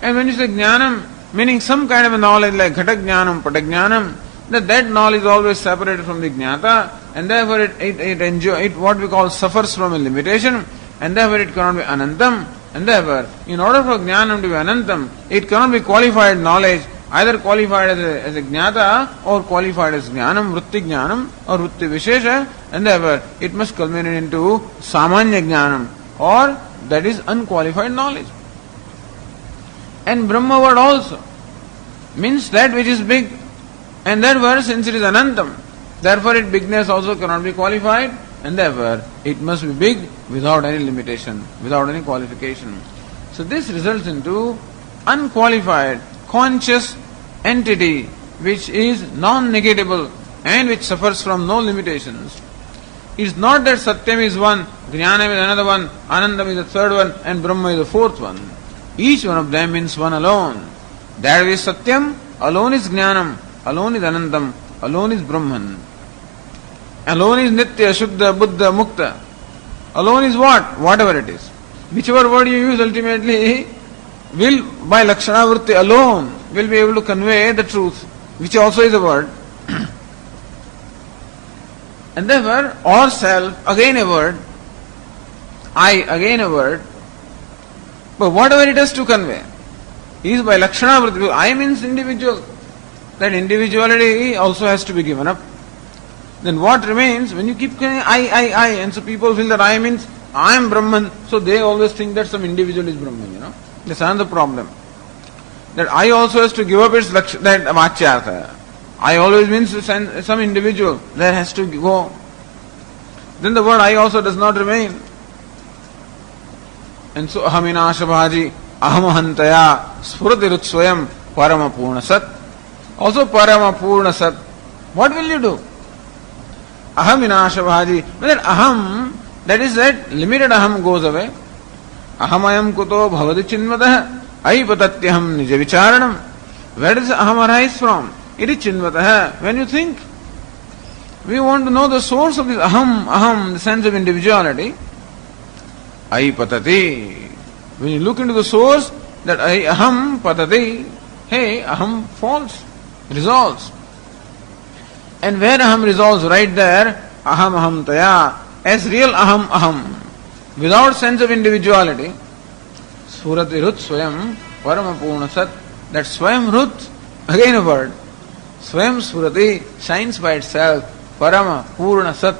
And when you say Jnanam, meaning some kind of a knowledge like Ghata Jnanam, Pata Jnanam, that knowledge is always separated from the Jnata, and therefore it what we call suffers from a limitation, and therefore it cannot be Anantam. And therefore, in order for Jnanam to be Anantam, it cannot be qualified knowledge, either qualified as a Jnata or qualified as Jnanam, Vritti Jnanam or Vritti Vishesha, and therefore it must culminate into Samanya Jnanam, or that is unqualified knowledge. And Brahma word also means that which is big, and therefore since it is Anantam, therefore its bigness also cannot be qualified, and therefore it must be big without any limitation, without any qualification. So this results into unqualified, conscious entity which is non-negatable and which suffers from no limitations. It is not that Satyam is one, Jnanam is another one, Anandam is the third one, and Brahma is the fourth one. Each one of them means one alone. That is Satyam, alone is Jnanam, alone is Anandam, alone is Brahman. Alone is Nitya, Shuddha, Buddha, Mukta. Alone is what? Whatever it is. Whichever word you use ultimately will, by Lakshana Vritti alone, will be able to convey the truth, which also is a word. And therefore, or self, again a word, I, again a word, but whatever it has to convey is by Lakshana Vritti. I means individual. That individuality also has to be given up. Then what remains when you keep saying I, and so people feel that I means I am Brahman, so they always think that some individual is Brahman, That's another problem. That I also has to give up its that vachyartha. I always means some individual that has to go. Then the word I also does not remain. And so ahaminashabhaji ahamahantaya spuratirutsvayam paramapurna sat. Also paramapurna sat. What will you do? Ahaminashabhaji. That aham, that is that limited aham goes away. Ahamayam kuto bhavati chinvatah aipatatyaham nija vicharanam. Where does aham arise from? It is chinvatah. When you think, we want to know the source of this aham, the sense of individuality. Aipatati. When you look into the source, that aham patati, hey, aham falls, resolves. And where aham resolves, right there, aham taya, as real aham, without sense of individuality, surati rut swayam paramapurna sat, that swayam rut, again a word, swayam surati shines by itself, parama purna sat,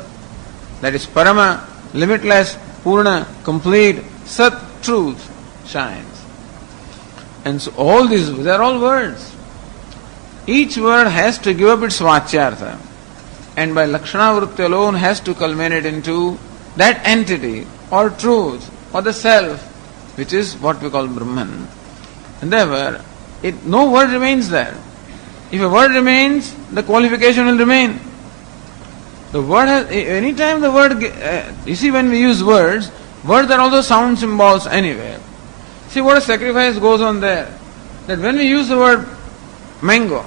that is parama, limitless, purna, complete, sat, truth, shines. And so all these, they are all words. Each word has to give up its vachyartha. and by Lakshana Vritti alone has to culminate into that entity or truth or the self, which is what we call Brahman. And therefore, no word remains there. If a word remains, the qualification will remain. The word has, anytime the word, you see when we use words are also sound symbols anyway. See what a sacrifice goes on there. That when we use the word mango,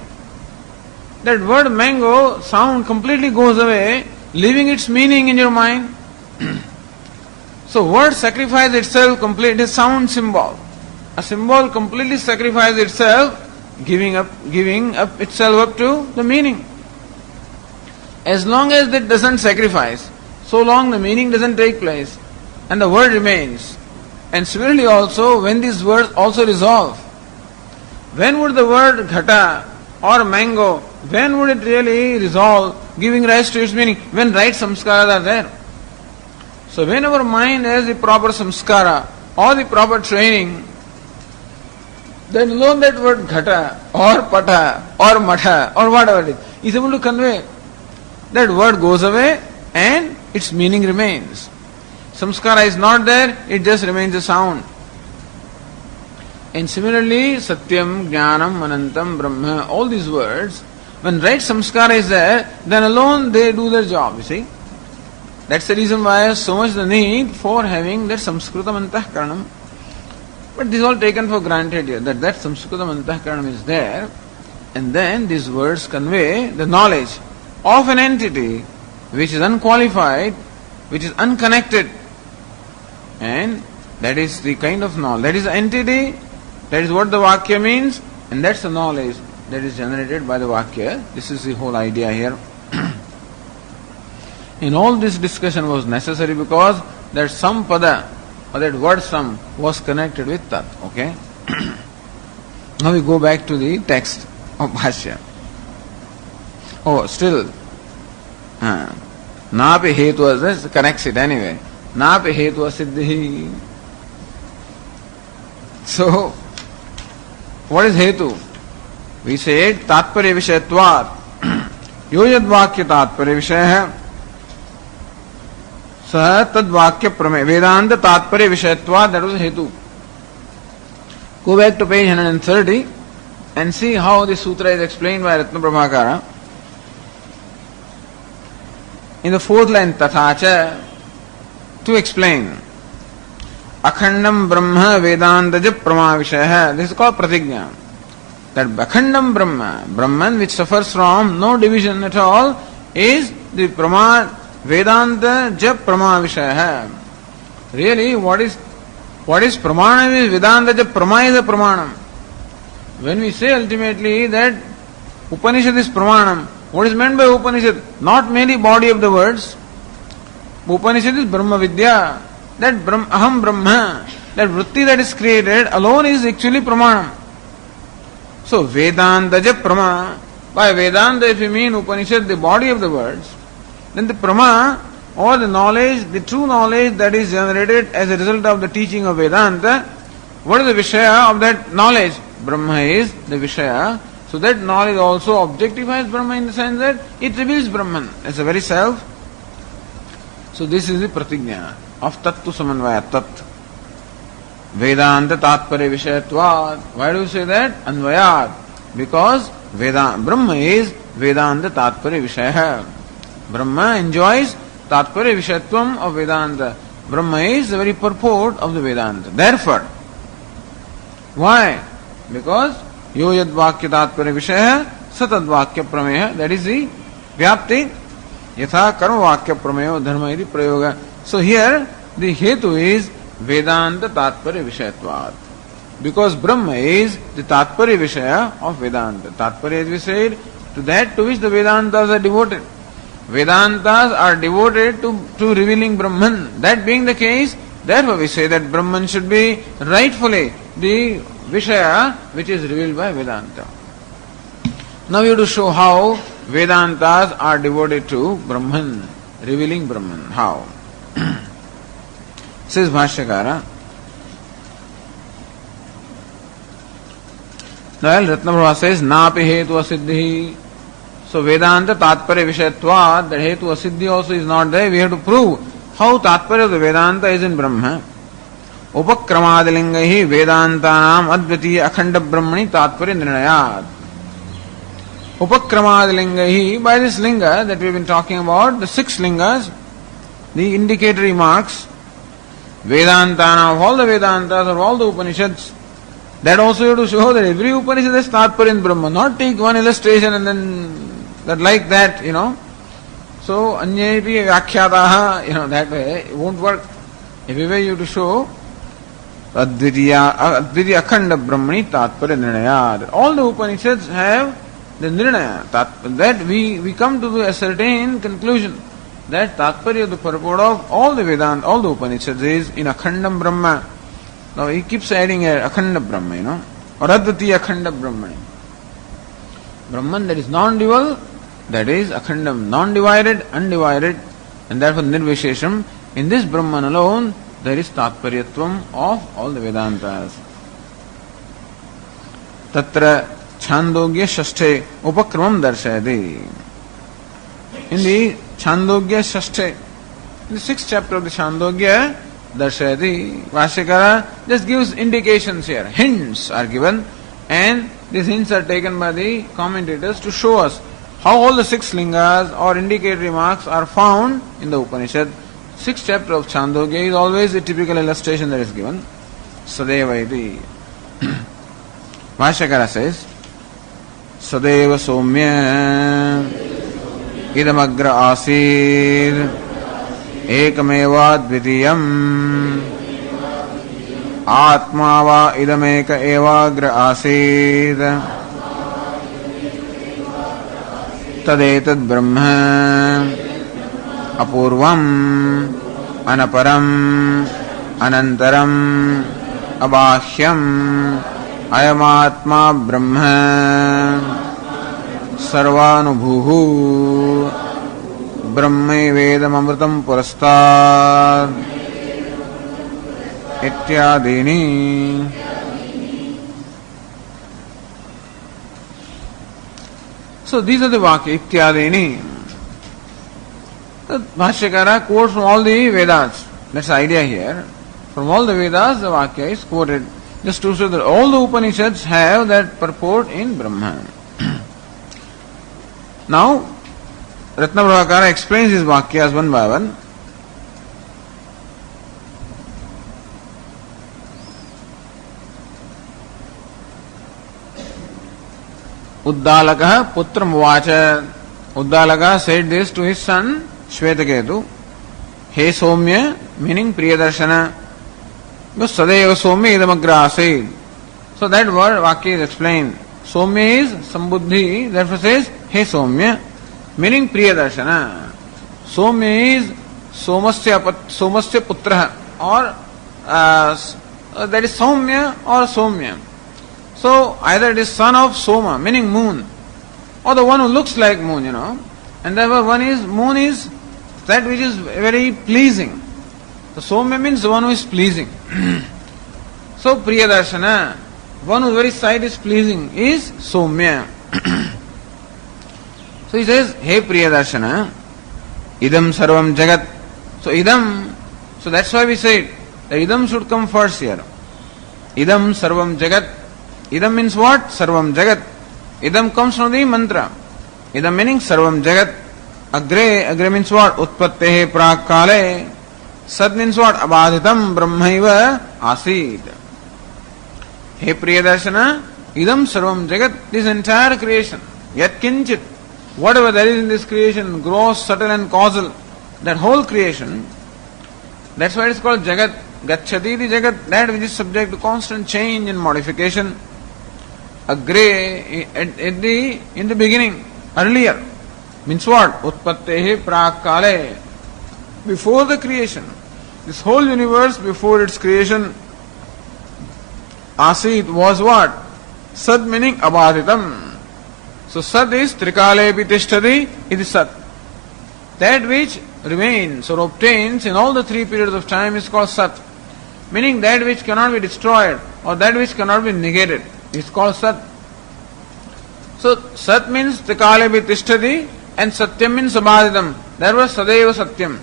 that word mango sound completely goes away, leaving its meaning in your mind. So word sacrifice itself completely is sound symbol. A symbol completely sacrifices itself, giving up itself up to the meaning. As long as it doesn't sacrifice, so long the meaning doesn't take place and the word remains. And similarly also, when these words also resolve, when would the word ghata or mango, when would it really resolve, giving rise to its meaning? When right samskaras are there. So when our mind has the proper samskara or the proper training, then alone that word ghata or pata or matha or whatever it is able to convey. That word goes away and its meaning remains. Samskara is not there, it just remains a sound. And similarly, Satyam, Jnanam, Anantam, Brahma, all these words, when right samskara is there, then alone they do their job, you see. That's the reason why so much the need for having that Samskritam Antahkaranam. But this is all taken for granted here, that Samskritam Antahkaranam is there, and then these words convey the knowledge of an entity which is unqualified, which is unconnected. And that is the kind of knowledge. That is the entity, that is what the Vakya means, and that's the knowledge that is generated by the Vakya. This is the whole idea here. In all this discussion was necessary because that sampada, or that word sam, was connected with tat. Okay? Now we go back to the text of Bhashya. Oh, still. Napi hetu, this connects it anyway. Napi hetu siddhi. So, what is hetu? We said tatparya vishayatvat. Yoyad vakya tatparya vishaya. Sah tad vakya pramay. Vedanta tatparya vishayatvat, that was hetu. Go back to page 130 and see how this sutra is explained by Ratna Prabhakara. In the fourth line, tathacha, to explain, akhandam brahma vedantaja prama vishaya. This is called pratigna. That akhandam brahma, Brahman which suffers from no division at all, is the prama vedanta ja prama vishaya. Really, what is pramana is vedanta ja prama is a pramanam. When we say ultimately that Upanishad is pramanam, what is meant by Upanishad? Not merely body of the words. Upanishad is Brahma Vidya. That Aham Brahma, that vritti that is created alone is actually pramanam. So Vedanta ja prama. By Vedanta, if you mean Upanishad, the body of the words, then the prama or the knowledge, the true knowledge that is generated as a result of the teaching of Vedanta, what is the Vishaya of that knowledge? Brahma is the Vishaya. So that knowledge also objectifies Brahma in the sense that it reveals Brahman as a very self. So this is the pratigna of Tattu Samanvaya, Tat. Vedanta Tatparya Vishayatvat. Why do you say that? Anvayat. Because Brahma is Vedanta Tatparya Vishaya. Brahma enjoys Tatparya Vishayatvam of Vedanta. Brahma is the very purport of the Vedanta. Therefore, why? Because Yo yad vakya tatparya vishaya satad vakya prameya. That is the vyapti. Yatha karma vakya prameyo dharma iti prayoga. So here the hetu is Vedanta tatparya vishayatvat. Because Brahma is the tatparya vishaya of Vedanta. Tatparya, as we said, to that to which the Vedantas are devoted. Vedantas are devoted to revealing Brahman. That being the case, therefore we say that Brahman should be rightfully the Vishaya which is revealed by Vedanta. Now you have to show how Vedantas are devoted to Brahman, revealing Brahman. How? Says Bhashyakara. Now Ratna Prabha says, Napi hetu asiddhi. So Vedanta Tatparya Vishayatva, that Hetu Asiddhi also is not there. We have to prove how Tatparya of the Vedanta is in Brahma. Upakramadilingaihi Vedantanam Advitiya Akhanda Brahmani Tatparya Nirnayat. Upakramadilingaihi, by this linga that we have been talking about, the 6 lingas, the indicatory marks, Vedantanam, of all the Vedantas or all the Upanishads, that also you have to show that every Upanishad is Tatparya in Brahma, not take one illustration and then that like that, So, Anyepi Vyakhyataha, that way, it won't work. Everywhere you have to show Advitiya Akhanda Brahmani Tatparya Nirnaya. All the Upanishads have the Nirnaya. That we come to a certain conclusion that Tatparya, the purport of all the Vedanta, all the Upanishads is in Akhandam Brahma. Now he keeps adding a Akhanda Brahma, or Advitiya Akhanda Brahmani. Brahman that is non-dual, that is Akhandam, non-divided, undivided, and therefore Nirvishesham. In this Brahman alone, there is Tatparyatvam of all the Vedantas. Tatra Chandogya Shashthe Upakramam Darshayati. In the Chandogya Shashthe, in the 6th chapter of the Chandogya, Darshayati, Vashyakara just gives indications here. Hints are given, and these hints are taken by the commentators to show us how all the 6 lingas or indicatory marks are found in the Upanishad. 6th chapter of Chandogya is always a typical illustration that is given. Sadeva iti. Vashyakara says, Sadeva Somya Idamagra Asir Ekameva Dvitiyam Atmava Idameka Evagra Asid Tadetad Brahma Apurvam Anaparam Anantaram Abhahyam Ayamatma Brahma Sarvanubhuhu Brahme Vedam Amritam Purastad Ityadini. So these are the Vakya, Ityadini. The Bhashyakara quotes from all the Vedas. That's the idea here. From all the Vedas, the Vakya is quoted. Just to show that all the Upanishads have that purport in Brahma. Now, Ratnaprabhakara explains his Vakyas one by one. Uddalaka Putram Vacha. Uddalaka said this to his son Shvetaketu. He Somya, meaning Priyadarshana. Sadeva Somya Idamagra Asid. So that word Vakya is explained. Somya is Sambuddhi, therefore says He Somya, meaning Priyadarshana. Somya is Somasya Putra, or that is Soumya or Somya. So either it is son of Soma, meaning moon, or the one who looks like moon, and therefore moon is that which is very pleasing. The Somya means the one who is pleasing. So Priyadarshana, one whose very sight is pleasing, is Somya. So he says, Hey Priyadarshana, Idam Sarvam Jagat. So Idam, so that's why we said that Idam should come first here. Idam Sarvam Jagat. Idam means what? Sarvam Jagat. Idam comes from the mantra. Idam meaning Sarvam Jagat. Agre means what? Utpattehe prakale. Sat means what? Abadhitam brahmaiva asid. Hey Priyadarshana, Idam Sarvam Jagat, this entire creation, yat kinchit, whatever there is in this creation, gross, subtle and causal, that whole creation, that's why it's called Jagat. Gacchati the Jagat, that which is subject to constant change and modification. Agre, in the beginning, earlier, means what? Utpattehe prakale, before the creation. This whole universe, before its creation, Asit was what? Sat meaning abhaditam. So Sat is Trikalepi Tishtadi, it is Sat. That which remains or obtains in all the 3 periods of time is called Sat. Meaning that which cannot be destroyed or that which cannot be negated is called Sat. So Sat means Tikalebi Tishtati and Satyam means Abhaditam. There was Sadeva Satyam.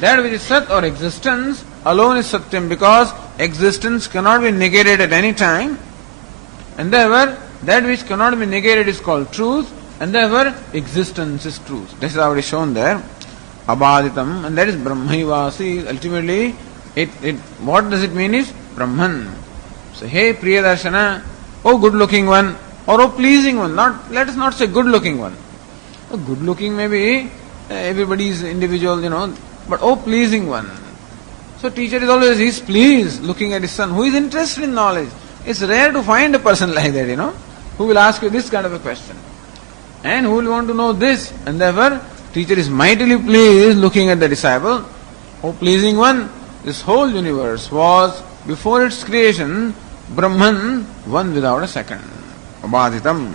That which is Sat or existence alone is Satyam because existence cannot be negated at any time, and therefore that which cannot be negated is called truth, and therefore existence is truth. This is already shown there. Abhaditam, and that is Brahmaivasi. Ultimately, what does it mean is Brahman. So, hey Priyadarshana, oh good looking one, or oh pleasing one. Let us not say good looking one. Oh, good looking maybe everybody is individual, but oh pleasing one. So teacher is always, he is pleased looking at his son, who is interested in knowledge. It's rare to find a person like that, who will ask you this kind of a question. And who will want to know this. And therefore, teacher is mightily pleased looking at the disciple. Oh pleasing one, this whole universe was, before its creation, Brahman, one without a second. Abhaditam.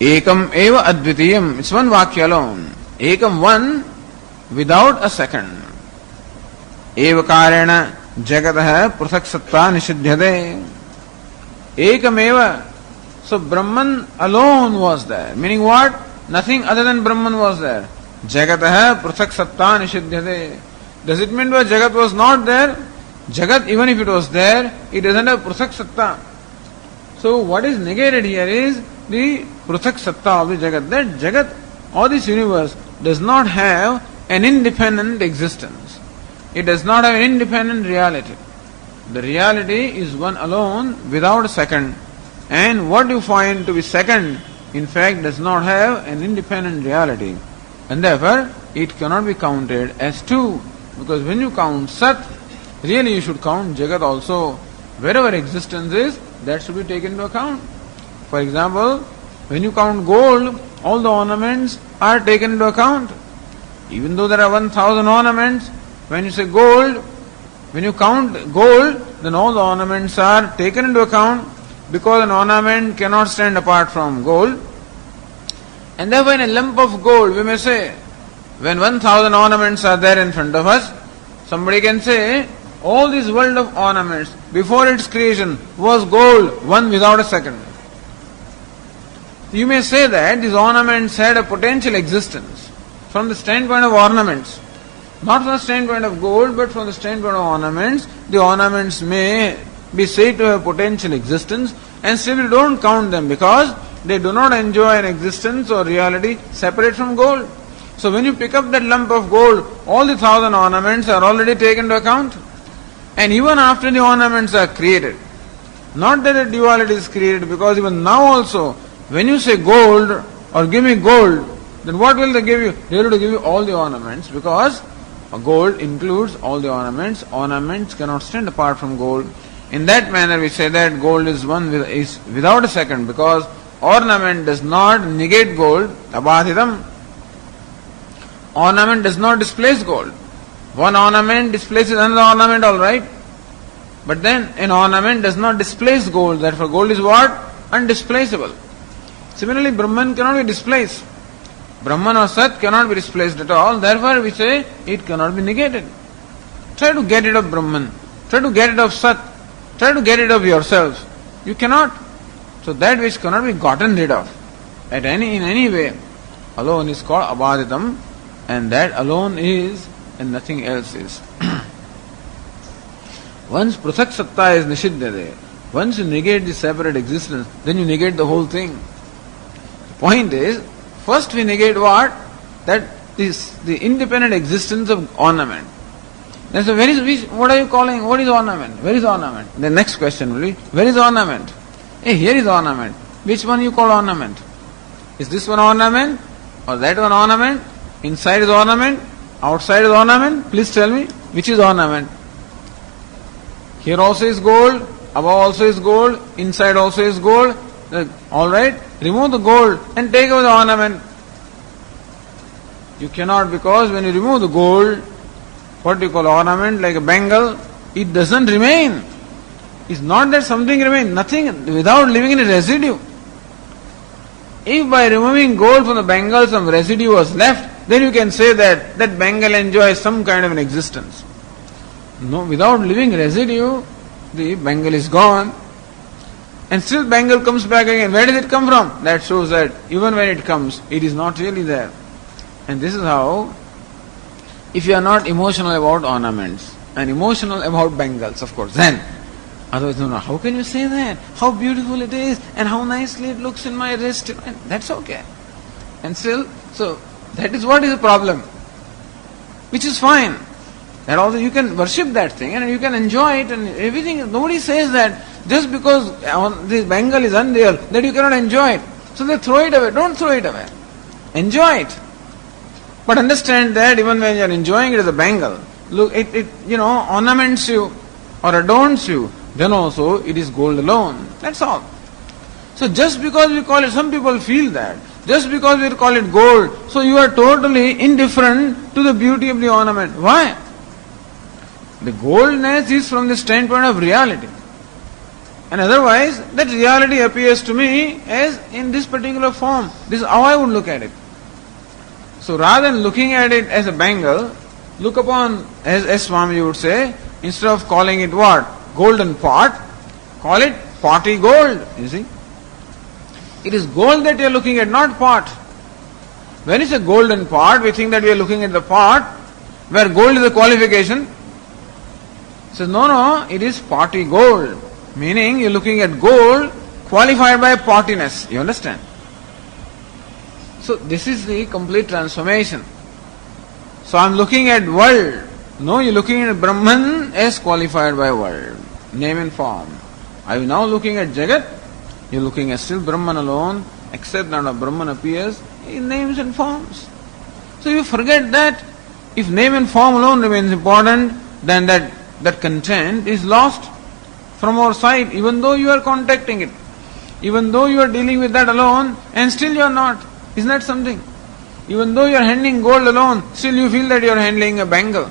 Ekam eva advitiyam. It's one vakya alone. Ekam, one, without a second. Eva karena jagatah prathak satta nishiddhyate. Ekam eva. So Brahman alone was there. Meaning what? Nothing other than Brahman was there. Jagatah prathak satta nishiddhyate. Does it mean that Jagat was not there? Jagat, even if it was there, it doesn't have prathak satta. So what is negated here is the prathak satta of the Jagat. That Jagat or this universe does not have an independent existence. It does not have an independent reality. The reality is one alone without a second. And what you find to be second, in fact, does not have an independent reality. And therefore, it cannot be counted as two. Because when you count Sat, really you should count Jagat also. Wherever existence is, that should be taken into account. For example, when you count gold, all the ornaments are taken into account. Even though there are 1,000 ornaments, when you say gold, when you count gold, then all the ornaments are taken into account because an ornament cannot stand apart from gold. And therefore in a lump of gold, we may say, when 1,000 ornaments are there in front of us, somebody can say, all this world of ornaments, before its creation, was gold, one without a second. You may say that these ornaments had a potential existence from the standpoint of ornaments. Not from the standpoint of gold, but from the standpoint of ornaments. The ornaments may be said to have potential existence, and still you don't count them because they do not enjoy an existence or reality separate from gold. So when you pick up that lump of gold, all the 1,000 ornaments are already taken into account. And even after the ornaments are created, not that a duality is created, because even now also, when you say gold or give me gold, then what will they give you? They will give you all the ornaments, because gold includes all the ornaments. Ornaments cannot stand apart from gold. In that manner we say that gold is without a second, because ornament does not negate gold. Abhaditam. Ornament does not displace gold. One ornament displaces another ornament, all right. But then an ornament does not displace gold. Therefore gold is what? Undisplaceable. Similarly, Brahman cannot be displaced. Brahman or Sat cannot be displaced at all. Therefore we say it cannot be negated. Try to get rid of Brahman. Try to get rid of Sat. Try to get rid of yourselves. You cannot. So that which cannot be gotten rid of in any way alone is called Abhaditam, and that alone is and nothing else is. Once Prathak Satta is Nishiddhyate, once you negate the separate existence, then you negate the whole thing. The point is, first we negate what? That is the independent existence of ornament. Then so what are you calling? What is ornament? Where is ornament? The next question will be, where is ornament? Hey, here is ornament. Which one you call ornament? Is this one ornament? Or that one ornament? Inside is ornament? Outside is ornament? Please tell me, which is ornament? Here also is gold, above also is gold, inside also is gold. Alright, remove the gold and take away the ornament. You cannot, because when you remove the gold, what do you call ornament, like a bangle, it doesn't remain. It's not that something remains, nothing, without leaving any residue. If by removing gold from the bangle some residue was left, then you can say that that bangle enjoys some kind of an existence. No, without leaving residue, the bangle is gone. and still bangle comes back again. Where did it come from? That shows that even when it comes, it is not really there. And this is how, if you are not emotional about ornaments and emotional about bangles, of course, then otherwise, no, how can you say that? How beautiful it is and how nicely it looks in my wrist. And that's okay. And still, so that is what is the problem, which is fine. And also you can worship that thing and you can enjoy it and everything. Nobody says that just because this bangle is unreal, that you cannot enjoy it. So they throw it away. Don't throw it away. Enjoy it. But understand that even when you are enjoying it as a bangle, look, it ornaments you or adorns you, then also it is gold alone. That's all. So just because we call it, some people feel that, just because we call it gold, so you are totally indifferent to the beauty of the ornament. Why? The goldness is from the standpoint of reality. And otherwise, that reality appears to me as in this particular form. This is how I would look at it. So rather than looking at it as a bangle, look upon, as Swami would say, instead of calling it what? Golden pot, call it potty gold, you see. It is gold that you are looking at, not pot. When it's a golden pot, we think that we are looking at the pot, where gold is a qualification. Says, no, it is potty gold. Meaning, you are looking at gold qualified by pottiness. You understand? So, this is the complete transformation. So, I am looking at world. No, you are looking at Brahman as qualified by world. Name and form. Are you now looking at Jagat? You are looking at still Brahman alone, except that Brahman appears in names and forms. So, you forget that if name and form alone remains important, then that content is lost from our sight, even though you are contacting it, even though you are dealing with that alone, and still you are not. Isn't that something? Even though you are handling gold alone, still you feel that you are handling a bangle.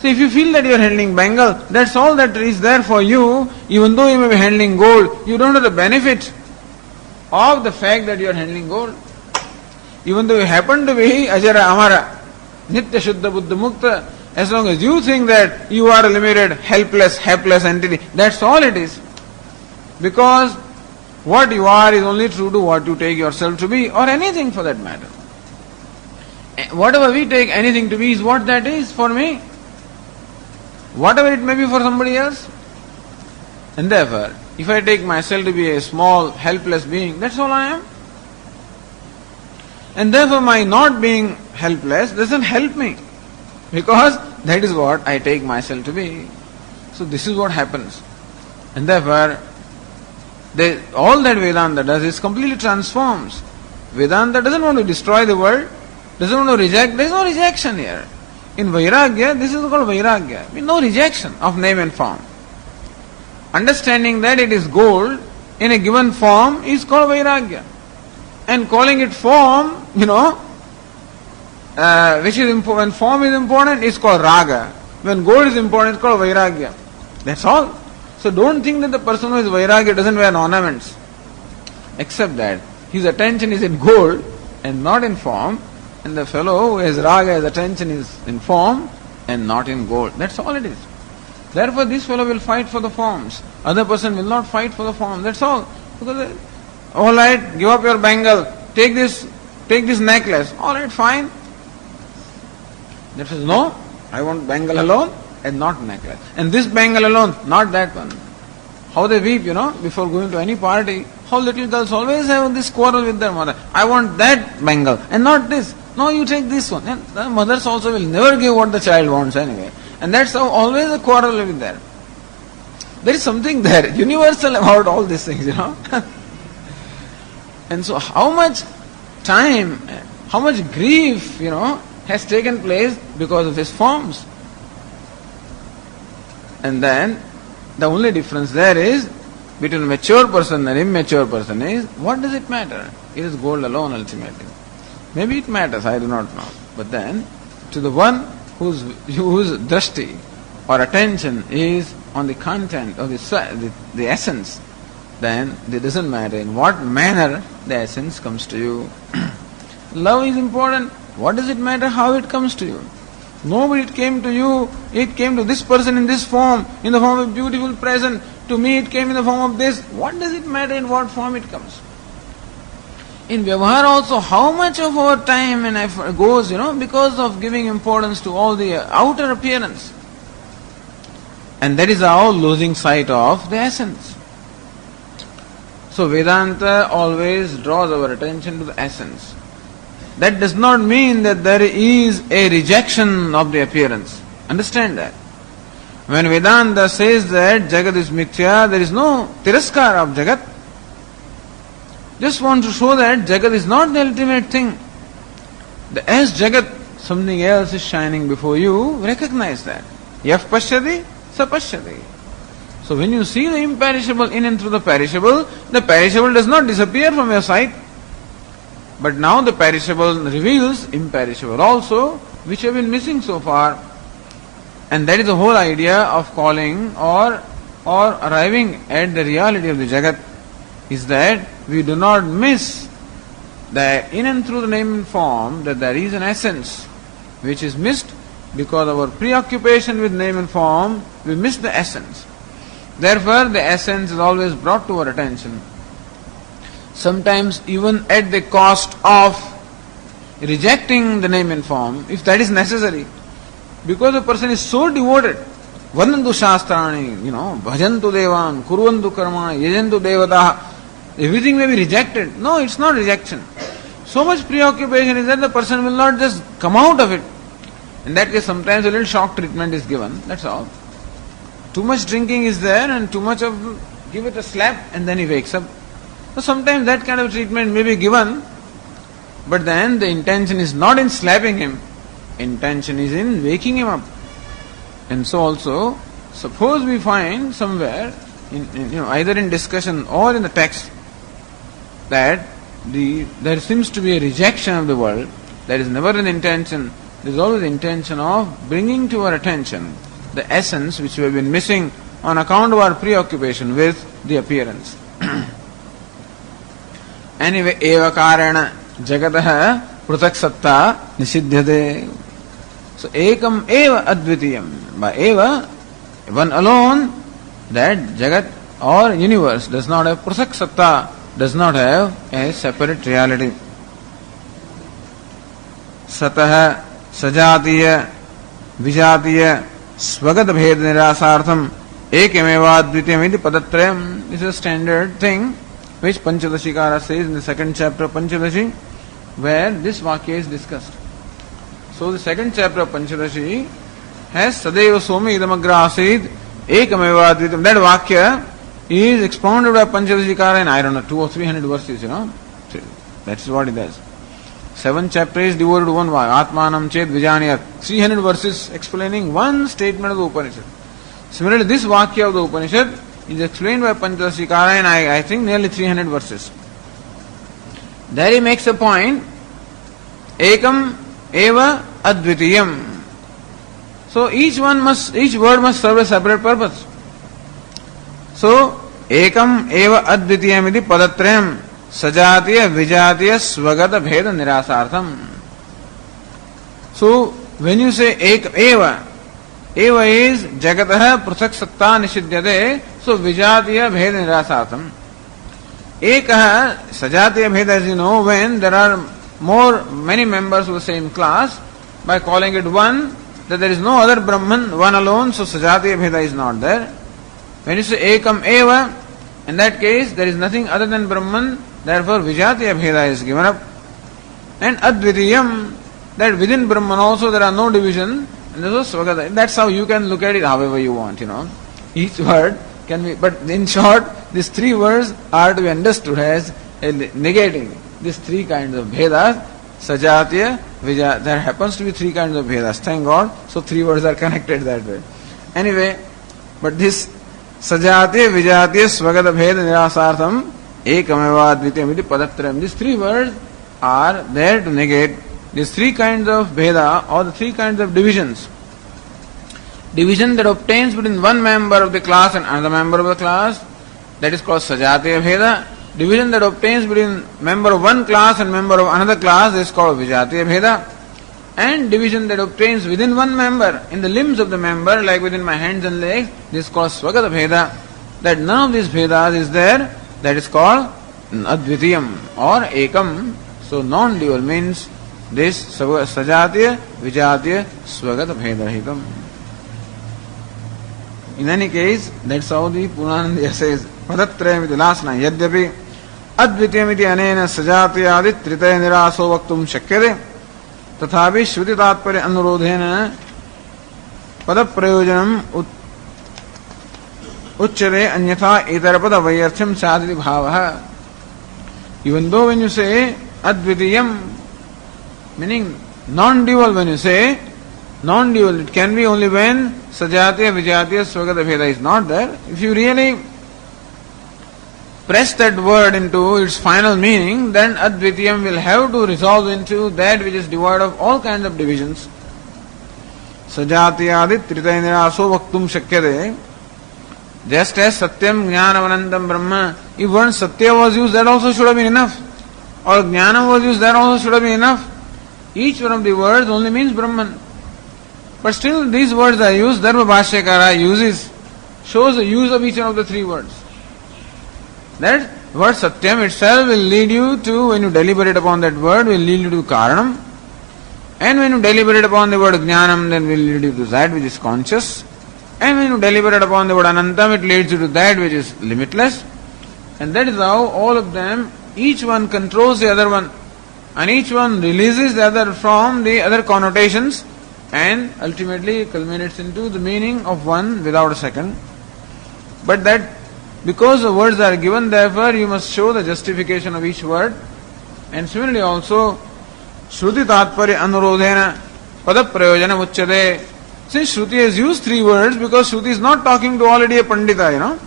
So if you feel that you are handling bangle, that's all that is there for you. Even though you may be handling gold, you don't have the benefit of the fact that you are handling gold. Even though you happen to be Ajara Amara, Nitya Shuddha Buddha Mukta, as long as you think that you are a limited, helpless entity, that's all it is. Because what you are is only true to what you take yourself to be, or anything for that matter. Whatever we take anything to be is what that is for me. Whatever it may be for somebody else. And therefore, if I take myself to be a small, helpless being, that's all I am. And therefore my not being helpless doesn't help me. Because that is what I take myself to be. So this is what happens. And therefore, all that Vedanta does is completely transforms. Vedanta doesn't want to destroy the world, doesn't want to reject. There is no rejection here. In Vairagya, this is called Vairagya. No rejection of name and form. Understanding that it is gold in a given form is called Vairagya. And calling it form, which is important, when form is important, is called Raga. When gold is important, it's called Vairagya. That's all. So don't think that the person who is Vairagya doesn't wear ornaments. Except that his attention is in gold and not in form. And the fellow who has Raga, his attention is in form and not in gold. That's all it is. Therefore this fellow will fight for the forms. Other person will not fight for the form. That's all. Because, alright, give up your bangle. Take this necklace. Alright, fine. That says, no, I want bangle alone and not necklace. And this bangle alone, not that one. How they weep, before going to any party. How little girls always have this quarrel with their mother. I want that bangle and not this. No, you take this one. And the mothers also will never give what the child wants anyway. And that's how always a quarrel will be there. There is something there, universal about all these things, And so how much time, how much grief, has taken place because of his forms. And then the only difference there is between a mature person and immature person is, what does it matter? It is gold alone ultimately. Maybe it matters, I do not know. But then, to the one whose drashti or attention is on the content of the essence, then it doesn't matter in what manner the essence comes to you. Love is important. What does it matter how it comes to you? Nobody came to you, it came to this person in this form, in the form of a beautiful present. To me it came in the form of this. What does it matter in what form it comes? In Vyavahar also, how much of our time and effort goes, because of giving importance to all the outer appearance. And that is how losing sight of the essence. So Vedanta always draws our attention to the essence. That does not mean that there is a rejection of the appearance. Understand that. When Vedanta says that Jagat is mithya, there is no tiraskar of Jagat. Just want to show that Jagat is not the ultimate thing. As Jagat, something else is shining before you, recognize that. Yaf pashyati, sa pashyati. So when you see the imperishable in and through the perishable does not disappear from your sight. But now the perishable reveals imperishable also, which have been missing so far. And that is the whole idea of calling or arriving at the reality of the Jagat, is that we do not miss that in and through the name and form, that there is an essence which is missed because of our preoccupation with name and form, we miss the essence. Therefore, the essence is always brought to our attention. Sometimes even at the cost of rejecting the name and form, if that is necessary. Because the person is so devoted, Vandantu Shastrani, Bhajantu Devan, Kurvantu Karma, Yajantu Devata, everything may be rejected. No, it's not rejection. So much preoccupation is that the person will not just come out of it. In that case, sometimes a little shock treatment is given, that's all. Too much drinking is there and too much of, give it a slap and then he wakes up. So sometimes that kind of treatment may be given, but then the intention is not in slapping him, intention is in waking him up. And so also, suppose we find somewhere, either in discussion or in the text, that there seems to be a rejection of the world, there is never an intention, there is always the intention of bringing to our attention the essence which we have been missing on account of our preoccupation with the appearance. Anyway, eva karana jagatah prutak satta nisiddhyate. So ekam eva advitiyam. By eva, one alone, that jagat or universe does not have prutak satta, does not have a separate reality. Satah sajatiya vijatiya swagat bhed nirasartham ekemeva advitiyam iti padatrayam. This is a standard thing which Panchadashikara says in the second chapter of Panchadashi, where this Vakya is discussed. So the second chapter of Panchadashi has Sadeva Swami idamagra asid ekameva advitiyam. That Vakya is expounded by Panchadashikara in, 200 or 300 verses, That's what it does. 7 chapters devoted to one Vakya. Atmanam chet vijaniyat. 300 verses explaining one statement of the Upanishad. Similarly, this Vakya of the Upanishad is explained by Panchadashikara in, I think, nearly 300 verses. There he makes a point, ekam eva advitiyam. So each word must serve a separate purpose. So, ekam eva advitiyam iti padatrayam sajatiya vijatiya swagata bheda nirasartham. So, when you say eva is jagatah pruthak satta nishidyate, so vijatiya bheda nirasartham. Ekah sajatiya bheda, as you know, when there are many members of the same class, by calling it one, that there is no other Brahman, one alone, so sajatiya bheda is not there. When you say ekam eva, in that case there is nothing other than Brahman, therefore vijatiya bheda is given up. And advitiyam, that within Brahman also there are no division, and this is swagata. That's how you can look at it however you want, Each word can be, but in short, these 3 words are to be understood as negating these 3 kinds of bhedas, sajatiya, vijatiya. There happens to be 3 kinds of bhedas, thank God, so 3 words are connected that way. Anyway, but this sajatiya, vijatiya, swagata bheda nirasartham ekameva advitiyam iti padatrayam. These 3 words are there to negate these 3 kinds of bheda or the 3 kinds of divisions. Division that obtains between one member of the class and another member of the class, that is called sajatiya bheda. Division that obtains between member of one class and member of another class is called vijatiya bheda. And division that obtains within one member, in the limbs of the member, like within my hands and legs, this is called swagata bheda. that none of these Vedas is there, that is called Advitiyam or Ekam. So non-dual means this Sajatiya, Vijatiya, Swagata Bhedarahitam. In any case, that's how the Purnananda says, Padatrayam iti last line, Yadyapi Advitiyam iti anena Sajatiyadi Tritaya Niraso Vaktum Shakyade Tathavi Shruti Tatparya Anurodhena Padaprayojanam Uchchare Anyatha Itarapada Vayartham Sadhiti Bhavaha. Even though when you say Advitiyam, meaning non-dual, when you say non-dual, it can be only when Sajatiya, Vijatiya, Swagata Bheda is not there. If you really press that word into its final meaning, then Advitiyam will have to resolve into that which is devoid of all kinds of divisions. Sajatiyadi Tritaya Niraso Vaktum Shakyade. Just as Satyam, Jnanam, Anantam, Brahma, if word Satya was used, that also should have been enough. Or Jnanam was used, that also should have been enough. Each one of the words only means Brahman. But still these words are used, Dharma Bhashyakara uses, shows the use of each one of the three words. That word Satyam itself will lead you to, when you deliberate upon that word, will lead you to Karanam. And when you deliberate upon the word Jnanam, then will lead you to that which is conscious. And when you deliberate upon the word Anantam, it leads you to that which is limitless. And that is how all of them, each one controls the other one. And each one releases the other from the other connotations and ultimately culminates into the meaning of one without a second. But that, because the words are given, therefore you must show the justification of each word. And similarly also, Shruti Tatparya Anurodhena Pada Prayojana Uchchade. Since Shruti has used three words, because Shruti is not talking to already a Pandita,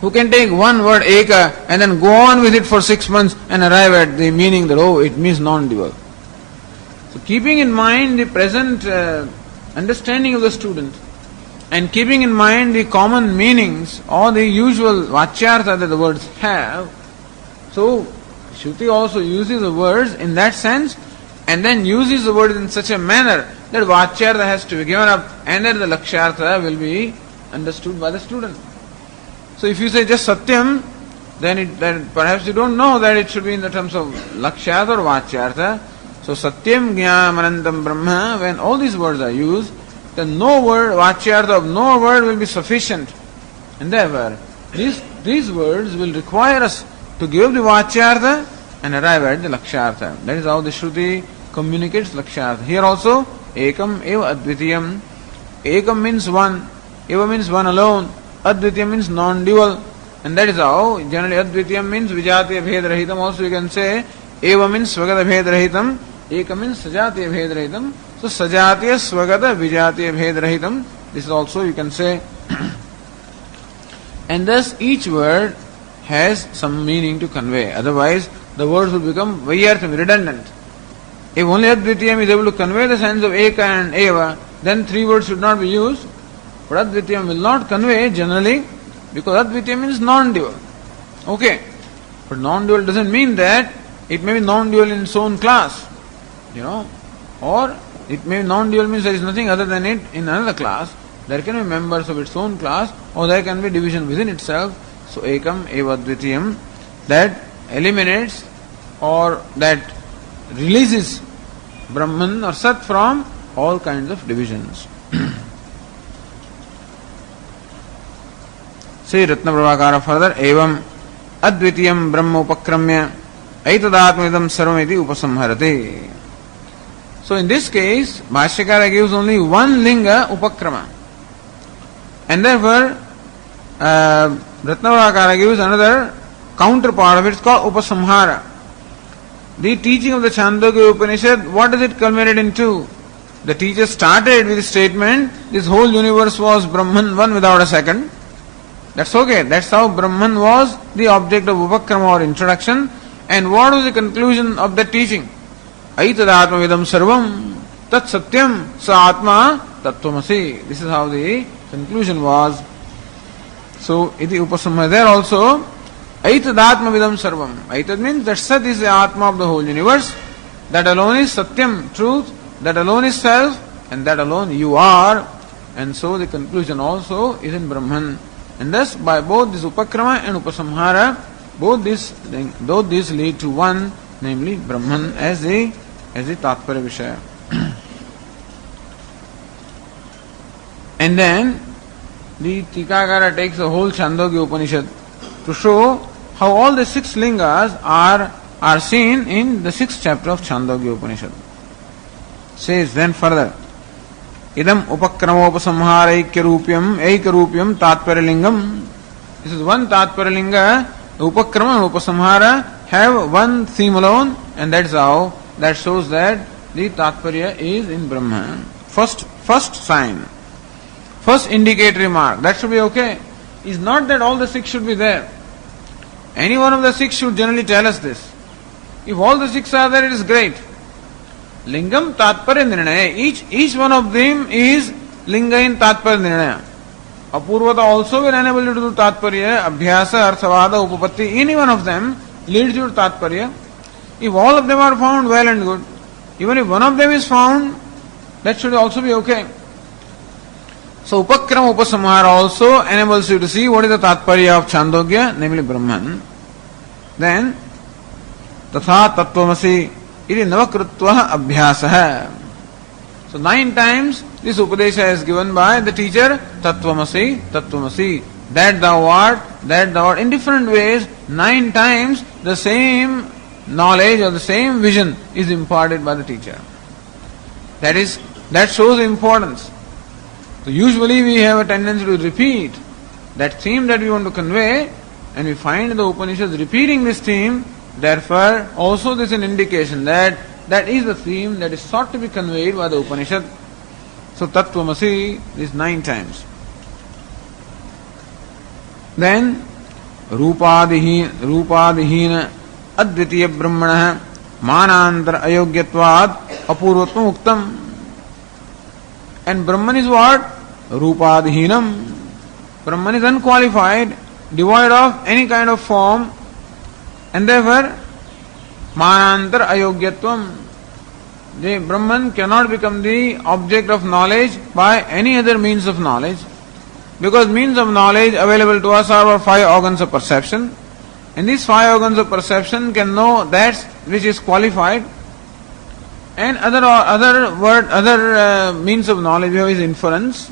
who can take one word, Eka, and then go on with it for 6 months and arrive at the meaning that, oh, it means non-dual. So keeping in mind the present understanding of the student, and keeping in mind the common meanings or the usual vachyartha that the words have, so Shruti also uses the words in that sense, and then uses the words in such a manner that vachyartha has to be given up, and then the lakshyartha will be understood by the student. So if you say just Satyam, then perhaps you don't know that it should be in the terms of lakshyartha or vachyartha. So Satyam, Jnanam, Anantam, Brahma, when all these words are used, then no word, vachyartha of no word will be sufficient. And therefore, these words will require us to give the vachyartha and arrive at the lakshyartha. That is how the Shruti communicates lakshyartha. Here also, Ekam eva Advitiyam. Ekam means one, eva means one alone, Advitiyam means non-dual. And that is how generally Advitiyam means Vijatiya Bhedarahitam. Also you can say Eva means Swagata Bhedarahitam, Eka means Sajatiya Bhedarahitam. So Sajatiya, Swagata, Vijatiya Bhedarahitam. This is also you can say. And thus each word has some meaning to convey. Otherwise the words will become Vayartham, redundant. If only Advitiyam is able to convey the sense of Eka and Eva, then three words should not be used. But Advitiyam will not convey generally, because Advitiyam means non-dual. Okay. But non-dual doesn't mean that it may be non-dual in its own class. Or it may be non-dual means there is nothing other than it in another class. There can be members of its own class, or there can be division within itself. So Ekam Eva Advitiyam, that eliminates or that releases Brahman or Sat from all kinds of divisions. Say Ratna Prabhakara further, Evam Advitiyam Brahma Upakramya Aitadatmidam Sarvamiti Upasamharati. So in this case, Bhashyakara gives only one linga upakrama. And therefore, Ratna Prabhakara gives another counterpart of it, it's called Upasamhara. The teaching of the Chandogya Upanishad, what does it culminate into? The teacher started with the statement, this whole universe was Brahman, one without a second. That's okay. That's how Brahman was the object of Upakrama or introduction. And what was the conclusion of that teaching? Aitadatma vidam sarvam tat satyam sa atma tattvamasi. This is how the conclusion was. So, iti upasamhara there also, Aitadatma vidam sarvam. Aitat means that Sat is the Atma of the whole universe. That alone is Satyam, truth. That alone is self. And that alone you are. And so the conclusion also is in Brahman. And thus by both this upakrama and upasamhara, both these lead to one, namely Brahman as the Tatparya Vishaya. And then the Tikakara takes the whole Chandogya Upanishad to show how all the 6 lingas are seen in the 6th chapter of Chandogya Upanishad. Says then further, idam upakramopasamhara eikarupyam tatparalingam. This is one tatparalinga. The upakrama and upasamhara have one theme alone, and that shows that the tatparya is in Brahma. First sign, first indicatory mark, that should be okay. Is not that all the 6 should be there. Any one of the 6 should generally tell us this. If all the 6 are there, it is great. Lingam Tatparya Nirnaya. Each one of them is Linga in Tatparya Nirnaya. Apurvata also will enable you to do Tatparya, Abhyasa, Arthavada, Upapatti. Any one of them leads you to Tatparya. If all of them are found, well and good. Even if one of them is found, that should also be okay. So Upakrama Upasamhara also enables you to see what is the Tatparya of Chandogya, namely Brahman. Then Tatha Tattvamasi iti Navakrutva Abhyasa. So 9 times this Upadesha is given by the teacher, Tattvamasi, Tattvamasi. That thou art. In different ways, 9 times the same knowledge or the same vision is imparted by the teacher. That shows importance. So usually we have a tendency to repeat that theme that we want to convey, and we find the Upanishads repeating this theme. Therefore, also this is an indication that is the theme that is sought to be conveyed by the Upanishad. So Tattvamasi is 9 times. Then Rupadihina Advitiya Brahmana Manantara Ayogyatvad Apurvatvam Uktam. And Brahman is what? Rupadihinam. Brahman is unqualified, devoid of any kind of form, and therefore Manantara Ayogyatvam. The Brahman cannot become the object of knowledge by any other means of knowledge, because means of knowledge available to us are our 5 organs of perception, and these 5 organs of perception can know that which is qualified, and other means of knowledge we have is inference,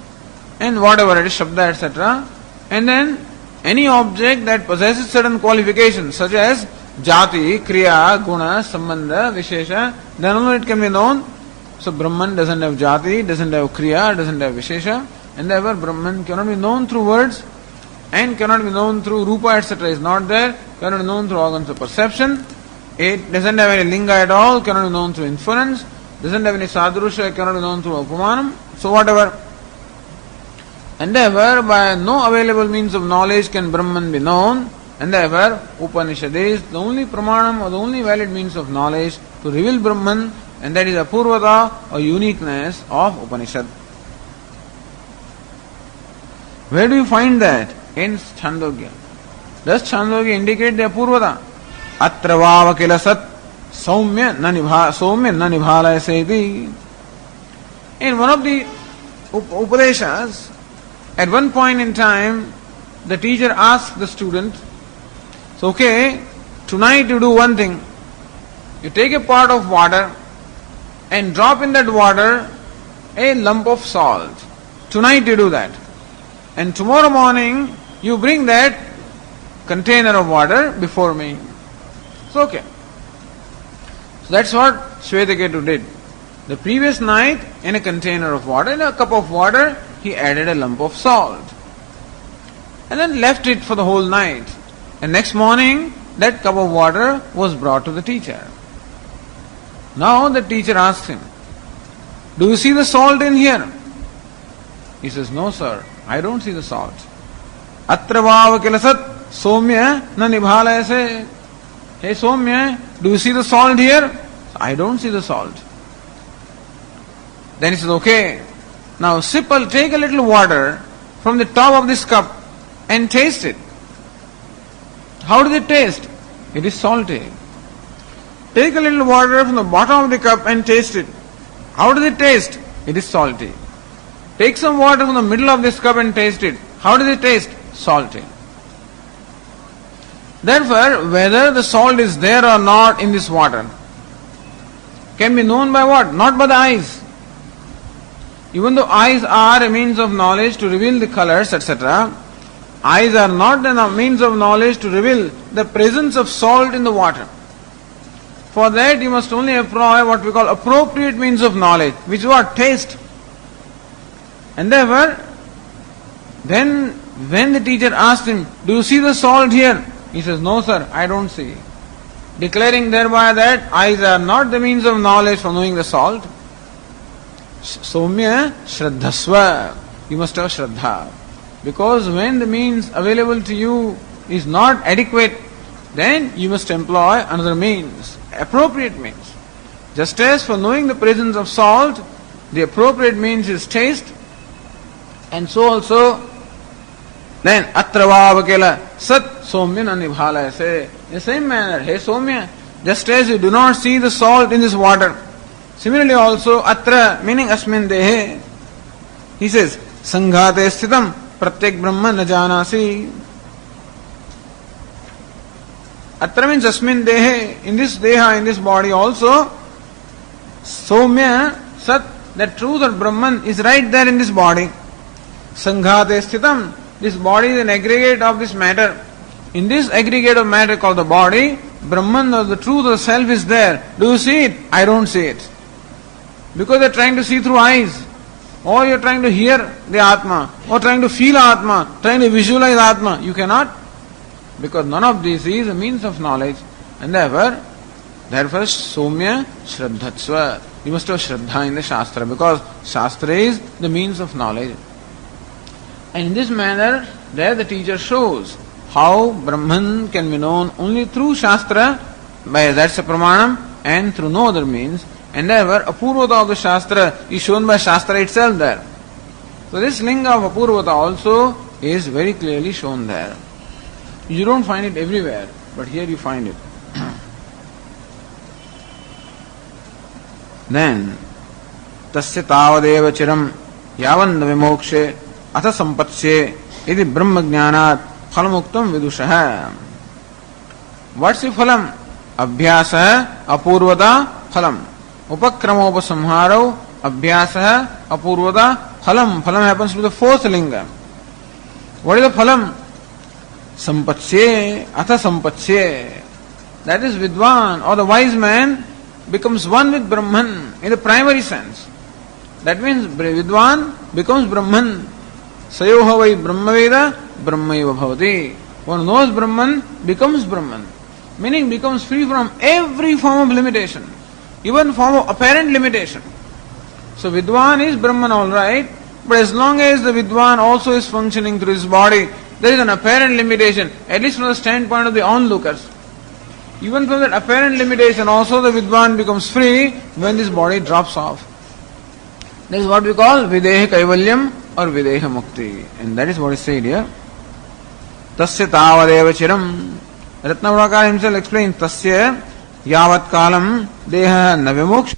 and whatever it is, Shabda, etc. And then any object that possesses certain qualifications, such as Jati, Kriya, Guna, Sambandha, Vishesha, then only it can be known. So Brahman doesn't have Jati, doesn't have Kriya, doesn't have Vishesha, and therefore Brahman cannot be known through words, and cannot be known through Rupa, etc. is not there, cannot be known through organs of perception. It doesn't have any linga at all, cannot be known through inference, doesn't have any sadrusha, cannot be known through upamanam, so whatever. And therefore, by no available means of knowledge can Brahman be known, and therefore Upanishad is the only pramanam or the only valid means of knowledge to reveal Brahman, and that is apurvata or uniqueness of Upanishad. Where do you find that? In Chandogya. Does Chandogya indicate the apurvata? Atra vava kila sat saumya na nibhalaya seti. In one of the Upadeshas, at one point in time, the teacher asked the student, so okay, tonight you do one thing. You take a pot of water and drop in that water a lump of salt. Tonight you do that. And tomorrow morning you bring that container of water before me. So okay. So that's what Shvetaketu did. The previous night, in a container of water, in a cup of water, he added a lump of salt. And then left it for the whole night. And next morning, that cup of water was brought to the teacher. Now the teacher asked him, do you see the salt in here? He says, no sir, I don't see the salt. Atra vava kilasat somya na nibhalaya se. Hey Somya, do you see the salt here? I don't see the salt. Then he says, okay, now take a little water from the top of this cup and taste it. How does it taste? It is salty. Take a little water from the bottom of the cup and taste it. How does it taste? It is salty. Take some water from the middle of this cup and taste it. How does it taste? salty. Therefore, whether the salt is there or not in this water can be known by what? Not by the eyes. Even though eyes are a means of knowledge to reveal the colors, etc., eyes are not a means of knowledge to reveal the presence of salt in the water. For that you must only employ what we call appropriate means of knowledge, which is what? Taste. And therefore, then when the teacher asked him, do you see the salt here? He says, no sir, I don't see. Declaring thereby that eyes are not the means of knowledge for knowing the salt. Somya Shraddhasva. You must have Shraddha. Because when the means available to you is not adequate, then you must employ another means, appropriate means. Just as for knowing the presence of salt, the appropriate means is taste, and so also, then atravavakela sat somya nanibhala say, in the same manner, hey Somya, just as you do not see the salt in this water, similarly also atra, meaning asmin dehe, he says, sanghate sthitam pratyek brahma na janasi. Atra means asmin dehe, in this deha, in this body also, Somya, Sat, that truth or Brahman is right there in this body. Sanghate sthitam, this body is an aggregate of this matter. In this aggregate of matter called the body, Brahman or the truth or self is there. Do you see it? I don't see it. Because you are trying to see through eyes. Or you are trying to hear the Atma. Or trying to feel Atma. Trying to visualize Atma. You cannot. Because none of these is a means of knowledge. And therefore, Somya Shraddhatsva. You must have Shraddha in the Shastra. Because Shastra is the means of knowledge. And in this manner, there the teacher shows how Brahman can be known only through Shastra, by that's a pramanam, and through no other means. And therefore, Apurvata of the Shastra is shown by Shastra itself there. So this linga of Apurvata also is very clearly shown there. You don't find it everywhere, but here you find it. Then, tasya tavadeva chiram yavanda vimokshe atha sampatsye iti brahma jnanat phalamuktam vidushaha. What's the phalam? Abhyasa apurvata phalam. Upakramopasamharo abhyasa apurvata phalam. Phalam happens to be the fourth linga. What is the phalam? Sampatsye atha sampatsye. That is Vidwan or the wise man becomes one with Brahman in the primary sense. That means Vidwan becomes Brahman. Sayoha vai Brahmaveda Brahmaiva bhavati. One who knows Brahman becomes Brahman. Meaning becomes free from every form of limitation. Even form of apparent limitation. So Vidwan is Brahman alright, but as long as the Vidwan also is functioning through his body, there is an apparent limitation, at least from the standpoint of the onlookers. Even from that apparent limitation also the Vidwan becomes free when this body drops off. That is what we call Videha Kaivalyam or Videha Mukti. And that is what is said here. Tasya tavadeva chiram. Ratnavrakar himself explains, Tasya yavat kalam deha na vimoksha